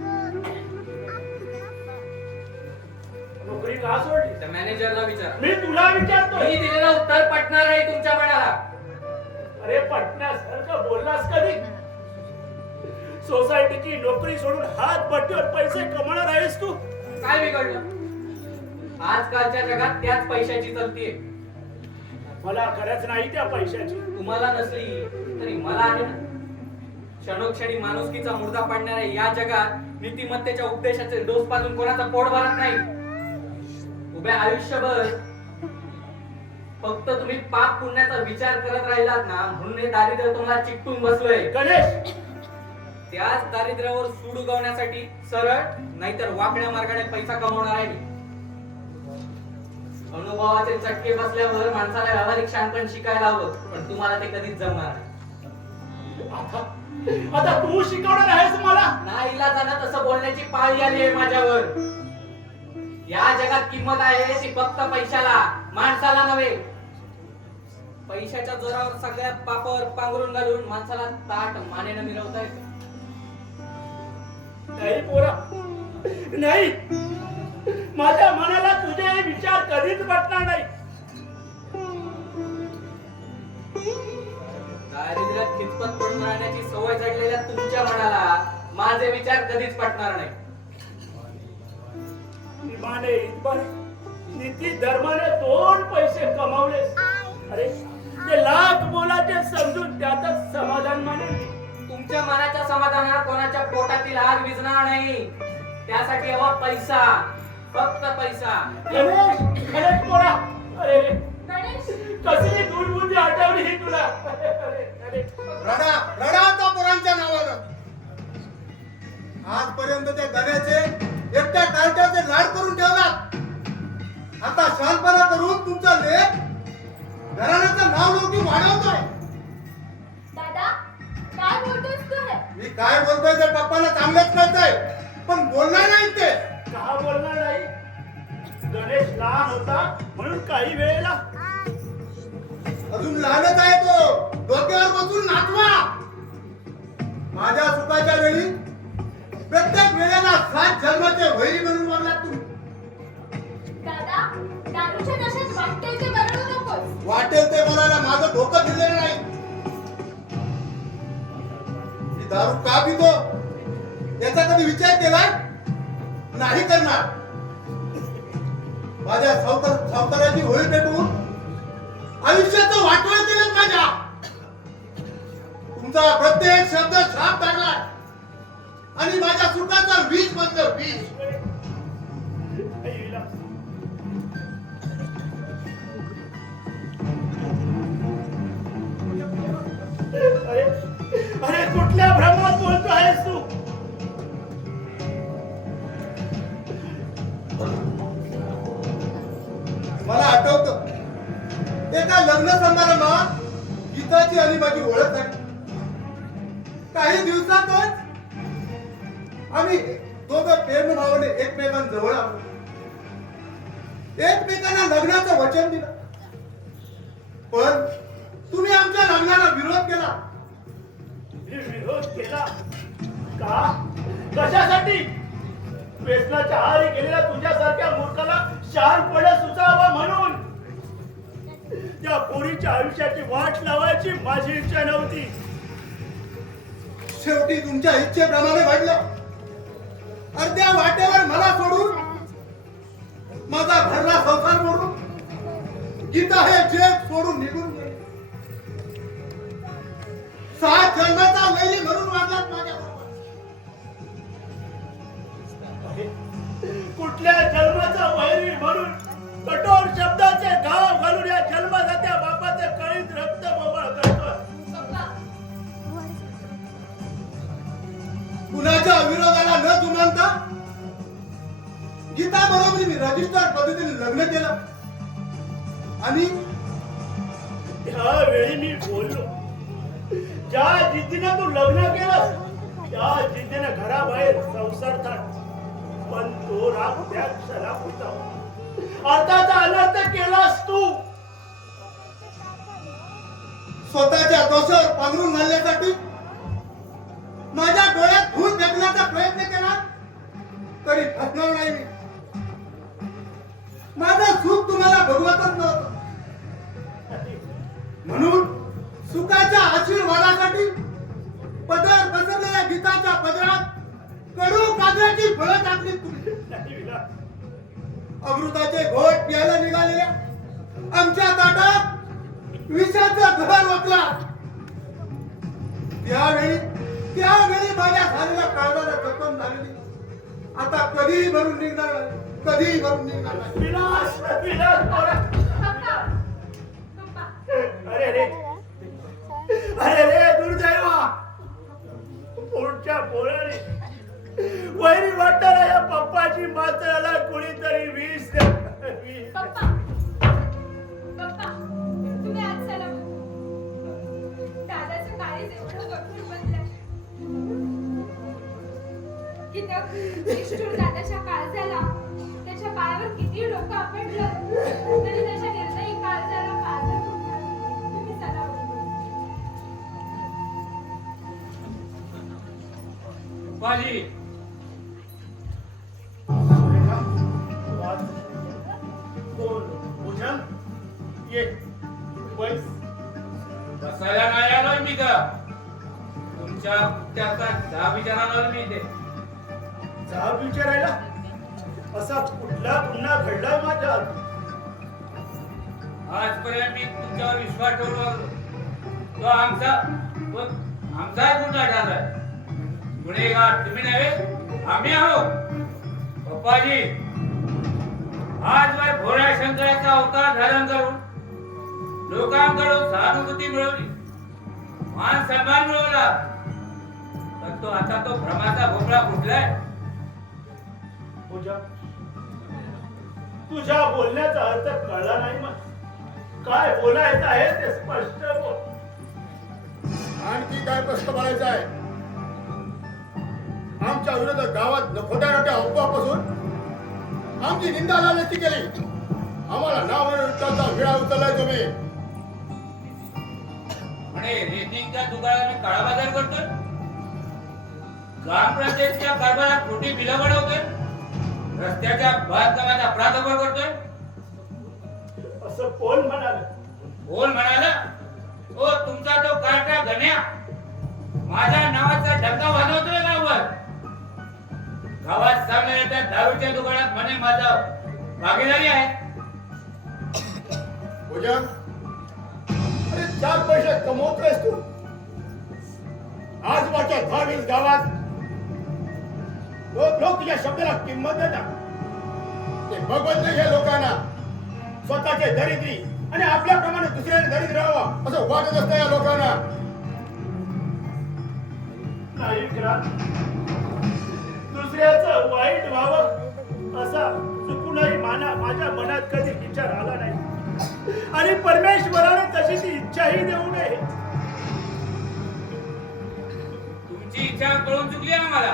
नोकरी का सोडली? त्या मॅनेजरला विचारा. मी तुला विचारतो. मी दिलेलं उत्तर पटणार आहे तुमच्या मनाला. अरे पटण्यासारखं बोललास कधी? सोसायटीची नोकरी सोडून हात पट्टीवर पैसे कमवणार आहेस तू? काय बिघडलं? आजकालच्या जगात त्याच पैशाची चलतीये. मला खरंच नाही त्या पैशाची. तुम्हाला नसली तरी मला आहे ना. क्षणोक्षणी माणुसकीचा मुर्दा पाडणाऱ्या या जगात नीतिमत्तेच्या उपदेशाचे डोस पाजून कोणाचा पोट भरत नाही. उभ्या आयुष्यभर फक्त तुम्ही पाप पुण्याचा विचार करत राहिलात ना, म्हणून हे दारिद्र्य तुम्हाला चिकटून बसलोय. गणेश, त्याच दारिद्र्यावर सूड उगवण्यासाठी सरळ नाहीतर वाकड्या मार्गाने पैसा कमवणार आहे. अनुभवाचे चटके बसल्यावर माणसाला व्यावहारिक शहाणपण शिकायला हवं, पण तुम्हाला ते कधीच जमणार नाही. आता तू शिकवणार आहेस मला? नाईलाजानं तसं बोलण्याची पाळी आली आहे माझ्यावर. या जगात किंमत आहे ती फक्त पैशाला, माणसाला नव्हे. पैशाच्या जोरावर सगळ्या पापावर पांघरून घालून माणसाला ताट मानेनं मिळवता येतं. नाही पोरा, नाही. माझ्या मनाला तुझे हे विचार कधीच पटणार नाही. दारिद्र्यात खितपत पडून राहण्याची सवय जडलेल्या तुमच्या मनाला माझे विचार कधीच पटणार नाही. इमाने इतबरे, नीती धर्माने दोन पैसे कमावलेस. अरे ते लाख मोलाचे समजून त्यातच समाधान मानेल. तुमच्या मनाच्या समाधानात कोणाच्या पोटातील आग विझणार नाही. त्यासाठी हवा पैसा, फक्त पैसा. गणेश, गणेश पोरा, अरे गणेश, कसली दुर्बुद्धी आठवली ही तुला. अरे रडा रडा आता पोरांच्या नावानं. आजपर्यंत त्या गण्याचे एकट्या कार्ट्याचे लाड करून ठेवलात. आता शांतपणा करून तुमचा लेख घराण्याचं नाव लौकिक वाढवतोय. दादा, काय बोलतोस तू हे? मी काय बोलतोय तर पप्पाला चांगलंच कळतंय, पण बोलणार नाही ते. का बोलणार नाही? गणेश लहान होता म्हणून काही वेळेला अजून लहानच आहे तो. डोक्यावर बसून नाचवा. माझ्या सुखाच्या वेळी प्रत्येक वेळेला 7 जन्माचे वैरी म्हणून वागलात तुम्ही. दादा, दारूच्या नशेत वाटेल ते बरळू नकोस. वाटेल ते बोलायला माझं डोकं फिरलेलं नाही. मी दारू का पितो याचा कधी विचार केला नाही करणार. माझ्या सावकाराची होळी पेटवून आयुष्याचं वाटोळ केलं माझ्या. तुमचा प्रत्येक शब्द शाप टाकला आणि माझ्या सुखाचा वीज बनलं वीज. अरे अरे कुठल्या भ्रमात बोलतो आहेस तू? मला आठवतं एका लग्न समारंभात गीताची आणि माझी ओळख झाली. काही दिवसातच आम्ही दोघं प्रेम भावाने एकमेकांजवळ आलो. एकमेकांना लग्नाचं वचन दिलं. पण तुम्ही आमच्या लग्नाला विरोध केला. विरोध केला का? कशासाठी? व्यसनाच्या आहारी गेलेल्या तुझ्यासारख्या मूर्खाला शहाणपणे सुचावं म्हणून. त्या पोरीच्या आयुष्याची वाट लावायची माझी इच्छा नव्हती. शेवटी तुमच्या इच्छेप्रमाणे घडलं. अर्ध्या वाटेवर मला सोडून माझा घरला संसार मोडून गीता हे जग सोडून निघून गेली. 7 जन्माचा वैरी म्हणून वागलात माझ्या कुठल्या जन्माचा वैरी म्हणून कठोर शब्दाचे घाव घालून या जन्मदात्या बापाचे कळीत रक्त बोबळ करतोय. पप्पा कुणाच्या विरोधाला न जुमानता गीता बरोबर मी रजिस्टर पद्धतीने लग्न केलं आणि त्यावेळी मी बोललो, ज्या जिद्दीने तू लग्न केलंस त्या जिद्दीने घराबाहेर संसार थाट, पण तो राग त्या क्षणात होता. अर्थाचा अनर्थ केलास तू. स्वतःच्या दोषावर पांघरून घालण्यासाठी माझ्या डोळ्यात धूळ फेकण्याचा प्रयत्न केला तरी फसणार नाही मी. माझं सुख तुम्हाला भगवतच नव्हतं, म्हणून सुखाच्या आशीर्वादासाठी पदर बसवलेल्या गीताच्या पदरात कडू काजळाची फळं टाकली तुम्ही. नाही विलास, अमृताचे घोट प्यायला निघालेल्या आमच्या ताटात विषाचं घर ओतला. त्यावेळी माझ्या झालेल्या काळजाला जखम झालेली आता कधीही भरून निघणार नाही, कधीही भरून निघणार नाही. विलास, विलास, पोरा. पप्पा अरे रे, अरे रे दुर्दैवा, पुढच्या पोराने वैरी वाटणारा या पप्पाची मात्राला कोणीतरी वीस पप्पा पप्पा तुम्ही आज चला. दादाचं काळीज एवढं कठोर बनलंय की त्या निष्ठुर दादाच्या काळजाला त्याच्या पायावर किती डोकं आपटलं तरी त्याच्या निर्दयी काळजाला काळजा तुम्ही चला. पाली कोण भुजंग? ये बैस. बसायला नाही आलोय मी का तुमच्या त्याचा दहा विचाराला मी इथे जाब विचारायला असा कुठला गुन्हा घडलाय माझ्या हाती? आजपर्यंत मी तुमच्यावर विश्वास ठेवलो होतो. तो आमचा गुन्हा ठरलाय. गुन्हेगार तुम्ही नव्हे, आम्ही आहोत. पप्पाजी आजवर भोळ्या शंकराचा अवतार धारण करून लोकांकडून सहानुभूती मिळवली, मान सन्मान मिळवला, पण तो आता तो भ्रमाचा भोपळा फुटलाय. पूजा, तुझ्या बोलण्याचा अर्थ कळला नाही मला. काय बोलायचं आहे ते स्पष्ट बोल. आणखी काय प्रश्न बोलायचा आहे? आमच्या विरोधात गावात खोट्या खोट्या अफवापासून आमची निंदा लावण्याची केली. आम्हाला नाव विरोधाचा विळा उचललाय तुम्ही. म्हणे रेटिंगच्या दुकानात मी काळा बाजार करतोय, ग्रामपंचायतच्या कारभारात खोटी बिलं बनवतोय, रस्त्याच्या बांधकामात अपराध करतोय. असं कोण म्हणाल? कोण म्हणाला? ओ तुमचा तो कार्टा गण्या माझ्या नावाचा डंका वाजवतोय गावात. गावात सामने येतात दारूच्या दुकानात म्हणे माझा भागीदारी आहे. पूजा, अरे 4 पैसे कमवतोयस तू. आजूबाजूच्या 10-20 गावात लोक तुझ्या शब्दाला किंमत देतात. ते बघवत नाही या लोकांना स्वतःचे दरिद्री आणि आपल्याप्रमाणे दुसऱ्याने दरिद्र राहावं असं वाटत असतं या लोकांना. नाही क्रांत, दुसऱ्याचं वाईट व्हावं असा चुकूनही माझ्या मनात कधी विचार आला नाही. आणि परमेश्वराने तशी ती इच्छाही देऊ नये. तुमची इच्छा कळून चुकली आम्हाला.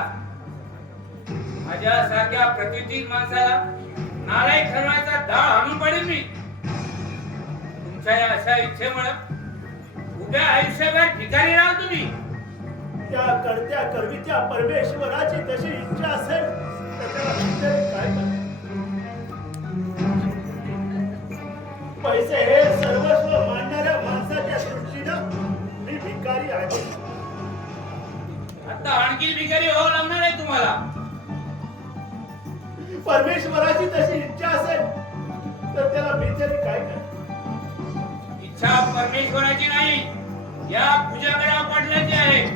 माझ्यासारख्या प्रतिष्ठित माणसाला नालायक ठरवायचा डाळ आणून पडेल मी. तुमच्या या अशा इच्छेमुळे उद्या आयुष्यभर ठिकाणी राहाल तुम्ही. त्या करत्या करवित्या परमेश्वराची तशी इच्छा असेल तर त्याला भिकारी काय करणार? पैसे हे सर्वस्व मानणाऱ्या माणसाच्या दृष्टीनं मी भिकारी आहे. आता आणखी भिकारी व्हावं लागणार आहे तुम्हाला. परमेश्वराची तशी इच्छा असेल तर त्याला भिकारी काय करणार? परमेश्वराची नाही, या भुजंगराव पाटलाची आहे.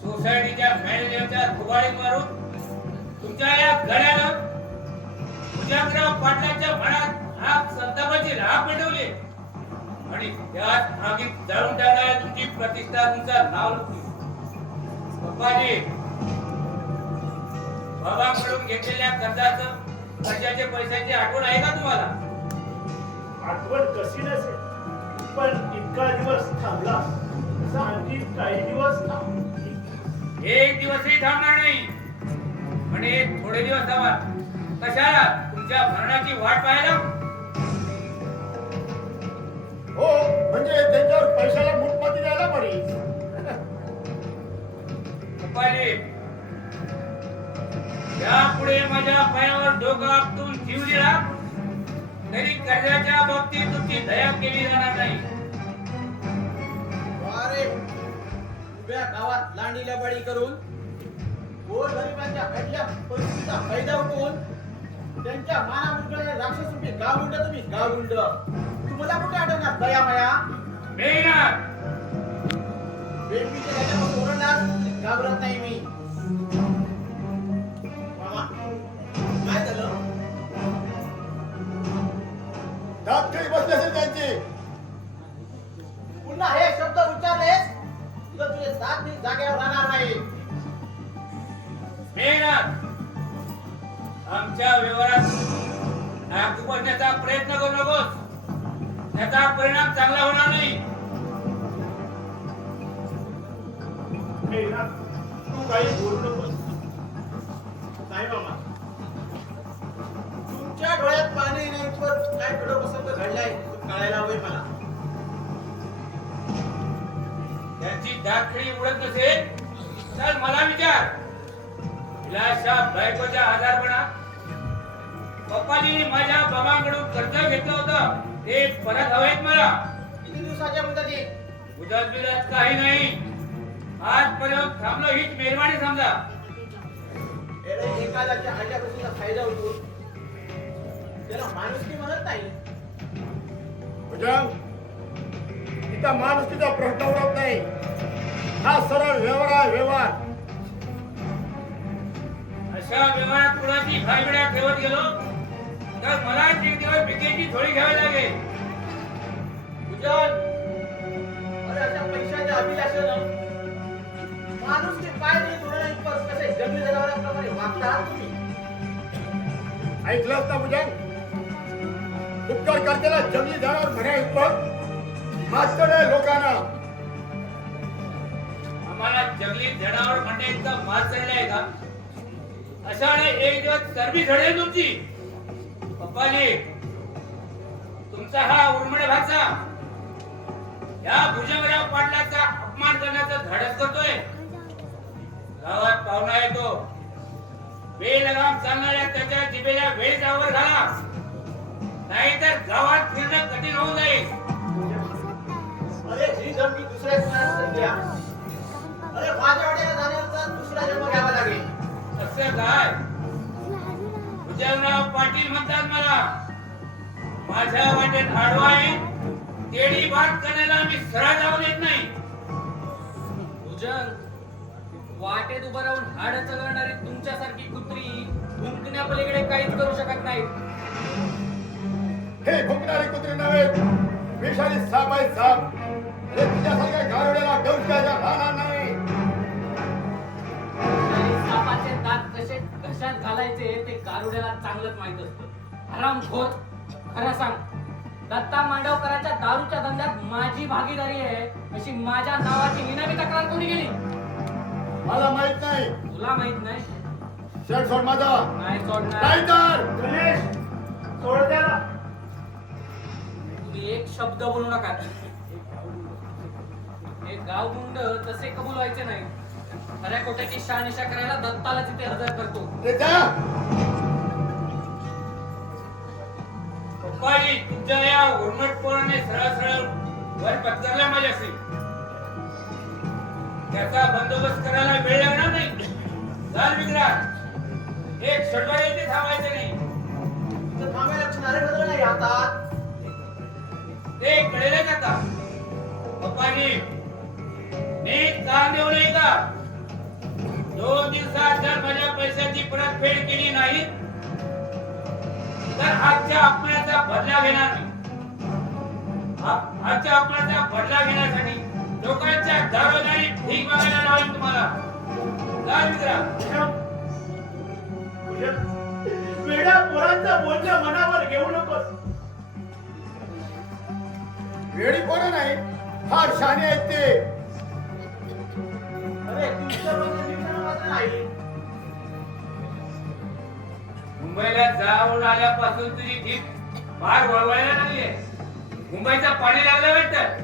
सोसायटीच्या मॅनेजरच्या दुबाळीत मारून तुमच्या या गड्यानं भुजंगराव पाटलाच्या मनात आग संतापाची राख पेटवली आणि त्यात आगीत जाळून टाकणाऱ्या तुमची प्रतिष्ठा, तुमचं नाव लुटली. पप्पाजी, बाबांकडून घेतलेल्या कर्जाचे पैशाची आठवण आहे का तुम्हाला? आठवण कशी नसेल, पण इतका दिवस थांबला तसा आणखी काही दिवस थांब. एक दिवसही थांबणार नाही. आणि थोडे दिवस थांबा. कशाला? तुमच्या भरणाची वाट पाहायला. हो, म्हणजे त्यांच्यावर पैशाला मुठपाती द्यायला पाहिजे. पप्पाजी, यापुढे माझ्या पायावर डोकं आपटून जीव दिला तरी कर्जाच्या बाबतीत तुमची दया केली जाणार नाही. अरे, उभ्या गावात लांडी लबाडी करून गोरगरिबांच्या अडल्या परिस्थितीचा फायदा उठवून त्यांच्या मानामुंडे राक्षस रूपी गावगुंड तुम्ही गावगुंड. तुम्हाला कुठे आठवणार दया माया? मेहनत बेडमीच्या ह्याच्यापासून ओरडणार घाबरत नाही मी. मामा, काय झालं? दात काही बसले असेल त्यांची. पुन्हा हे शब्द उच्चारलेस तर तुझे दात मी जागेवर राहणार नाही. मेहनत आमच्या व्यवहारात नाक दुखवण्याचा प्रयत्न करू नकोस. त्याचा परिणाम चांगला होणार नाही. मेघनाथ, तू काही बोलू नकोस. नाही मामा, तुमच्या डोळ्यात पाणी नाही तर काय कडक प्रसंग घडलाय तो कळायला हवंय मला. त्यांची दाखडी उडत नसेल तर मला विचार. विलासच्या बायकोच्या आजारपणा पप्पाजीने माझ्या बाबांकडून कर्ज घेतलं होतं ते परत हवेत मला. किती दिवसाच्या मुदतीत? उद्याच बिलात काही नाही. आजपर्यंत थांबलो हीच मेहरबानी समजा. एखाद्याच्या आल्या गोष्टीचा फायदा होतो त्याला माणुसकी म्हणत नाही. भुजंग, तिथं माणुसकीचा प्रश्न उडत नाही. हा सरळ व्यवहार. अशा व्यवहारात कुणाची भाईबिड्या ठेवत गेलो तर मला एक दिवस भिकेची झोळी घ्यावी लागेल. भुजंग, अरे अशा पैशाच्या अभिलाषानं माणुसकी पाय तरी थोडं इतकं कसे जंगली जनावरांप्रमाणे वागतात तुम्ही. ऐकलंस ना भुजंग? उपकार करतेला जंगली जनावर म्हणे मास्तर लोकांना. आम्हाला जंगली जनावर म्हणणे इतकं मात चढले आहे का? अशाने एक दिवस चरबी झडेल तुमची. पप्पाजी, तुमचा हा उर्मिळ भाचा या भुजंगराव पाटलाचा अपमान करण्याचं धाडस करतोय. गावात पाहुणा येतो, बेलगाम चालणाऱ्या त्याच्या जिभेला वेळेवर घाला, नाहीतर गावात फिरणं कठीण होऊन जाईल. अरे ही जन्मी दुसऱ्या कुणाला द्या. अरे माझ्या वाट्याला जाण्याचा दुसरा जन्म घ्यावा लागेल. असं काय? भुजंगराव पाटील म्हणतात मला. माझ्या वाटेत आडवा आहे तेडी बात करण्याला मी सरळ जाऊ देत नाही. भुजंग, वाटेत उभं राहून हाड चघळणारी तुमच्यासारखी कुत्री भुंकण्यापलीकडे काहीच करू शकत नाही. हे भुंकणारी कुत्री नव्हे, विषारी साप आहे साप. हे तुझ्यासारख्या गारोड्याला डोक्याच्या राहणार नाही. आणि सापाचे दात कसे घशात घालायचे ते गारुड्याला चांगलंच माहित असतं. हरामखोर, खरं सांग, दत्ता मांडवकरांच्या दारूच्या धंद्यात माझी भागीदारी आहे अशी माझ्या नावाची निनावी तक्रार कोणी केली? मला माहित नाही. तुला माहित नाही? शर्ट सोड माझा. नाही सोडणार. नाही तर गणेश, सोड त्याला. तुम्ही एक शब्द बोलू नका. हे गावगुंड तसे कबूल व्हायचे नाही. खऱ्या कोट्याची शहानिशा करायला दत्ताला तिथे हजर करतो. ते जा. पप्पाजी, तुमच्या या उर्मटपणाने सरळ सरळ वर पत्करला माझ्याशी. त्याचा बंदोबस्त करायला वेळ लागणार नाही. चाल विक्रांत, एक षडवा येथे थांबायचं नाही. तर थांबायला नारे बदल नाही हातात. ते कळेलच आता. पप्पाजी नीट काम देऊ नाही का 2 दिवसात जर माझ्या पैशाची परतफेड केली नाही तर आजच्या अपमानाचा बदला घेणार मी आजच्या अपमानाचा बदला घेण्यासाठी लोकांच्या दारोदारी भीक मागायला लावेल तुम्हाला जा मित्रा वेड्या पोरांचं बोलणं मनावर घेऊ नकोस. वेळी पोरं नाही फार शहाणे आहेत ते. अरे तुमच्याबद्दल विचार मात्र नाही. मुंबईला जाऊन आल्यापासून तुझी भीक फार वळवायला लागलीये. मुंबईचा पाणी लागलं वाटतं.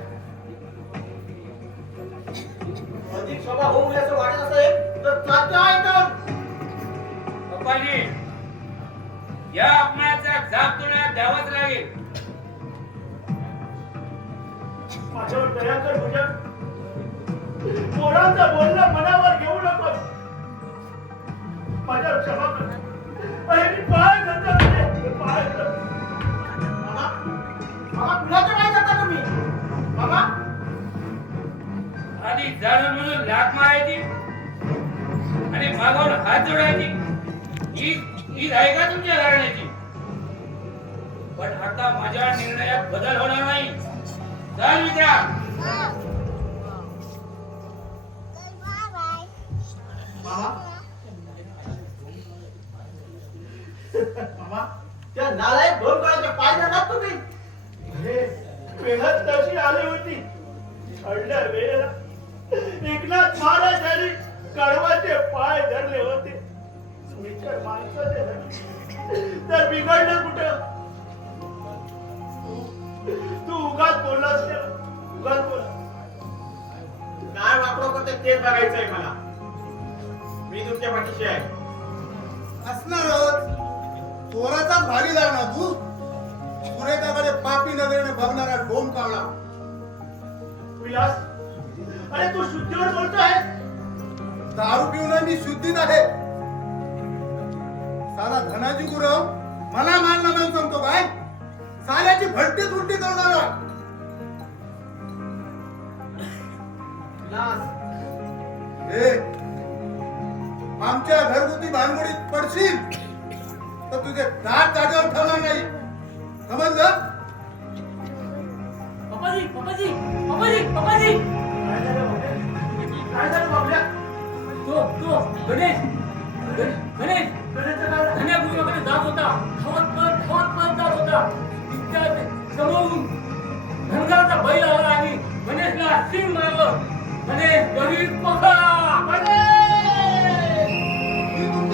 अधिक सभा होऊ याचं वाटत असेल तर चालतं आहे तर. पप्पाजी या अपमानाचा जाब तुला द्यावाच लागेल. माझ्यावर दया कर भुजंग. पोरांचं बोलणं मनावर घेऊ नकोस. माझ्यावर क्षमा कर. अरे मी पाय धरतो म्हणजे पाय धरतो. मामा मामा कुणाचं काय करता तुम्ही मामा. आधी जाणून म्हणून लाथ मारायची आणि मागावर हात जोडायची ही आहे का तुमच्या घराण्याची. पण आता माझ्या निर्णयात बदल होणार नाही. चल मित्रा. मामा मामा त्या नालायक दोन काळाचे पाय धरणार तुम्ही. अरे वेळात तशी आली होती. अडल्या वेळेला एकनाथ महाराज यांनी कडवाचे पाय धरले होते. विचार माणसाचे धरले तर बिघडलं कुठं. तू उगाच बोललास ना. उगाच बोला. काय वापरो करते तेच बघायचंय मला. मी तुमच्या पाठीशी आहे. असणारच चोराचा भारी लागणार तू. सुरेखाकडे पापी नजरेने बघणारा डोम कावळा. विलास अरे तू शुद्धीवर बोलतो आहेस. दारू पिऊन मी शुद्धीत आहे. साला धनाजी गुरव मला मानला म्हणून सांगतो काय. साल्याची भट्टी उलटी करून आला. लास ए, आमच्या घरगुती भानगडीत पडशील तर तुझे दात जागेवर ठेवणार नाही. समजलं. पप्पाजी पप्पाजी पप्पाजी पप्पाजी काय झालं बाबल्या? काय झालं बाबल्या? तो गणेश गणेश गणेशचं काय झालं? धन्या गुरुकडे जात होता. धावत पळत जात होता. इतक्यात समोरून धनगराचा बैल आला आणि गणेशला शिंग मारलं. गणेश गरीब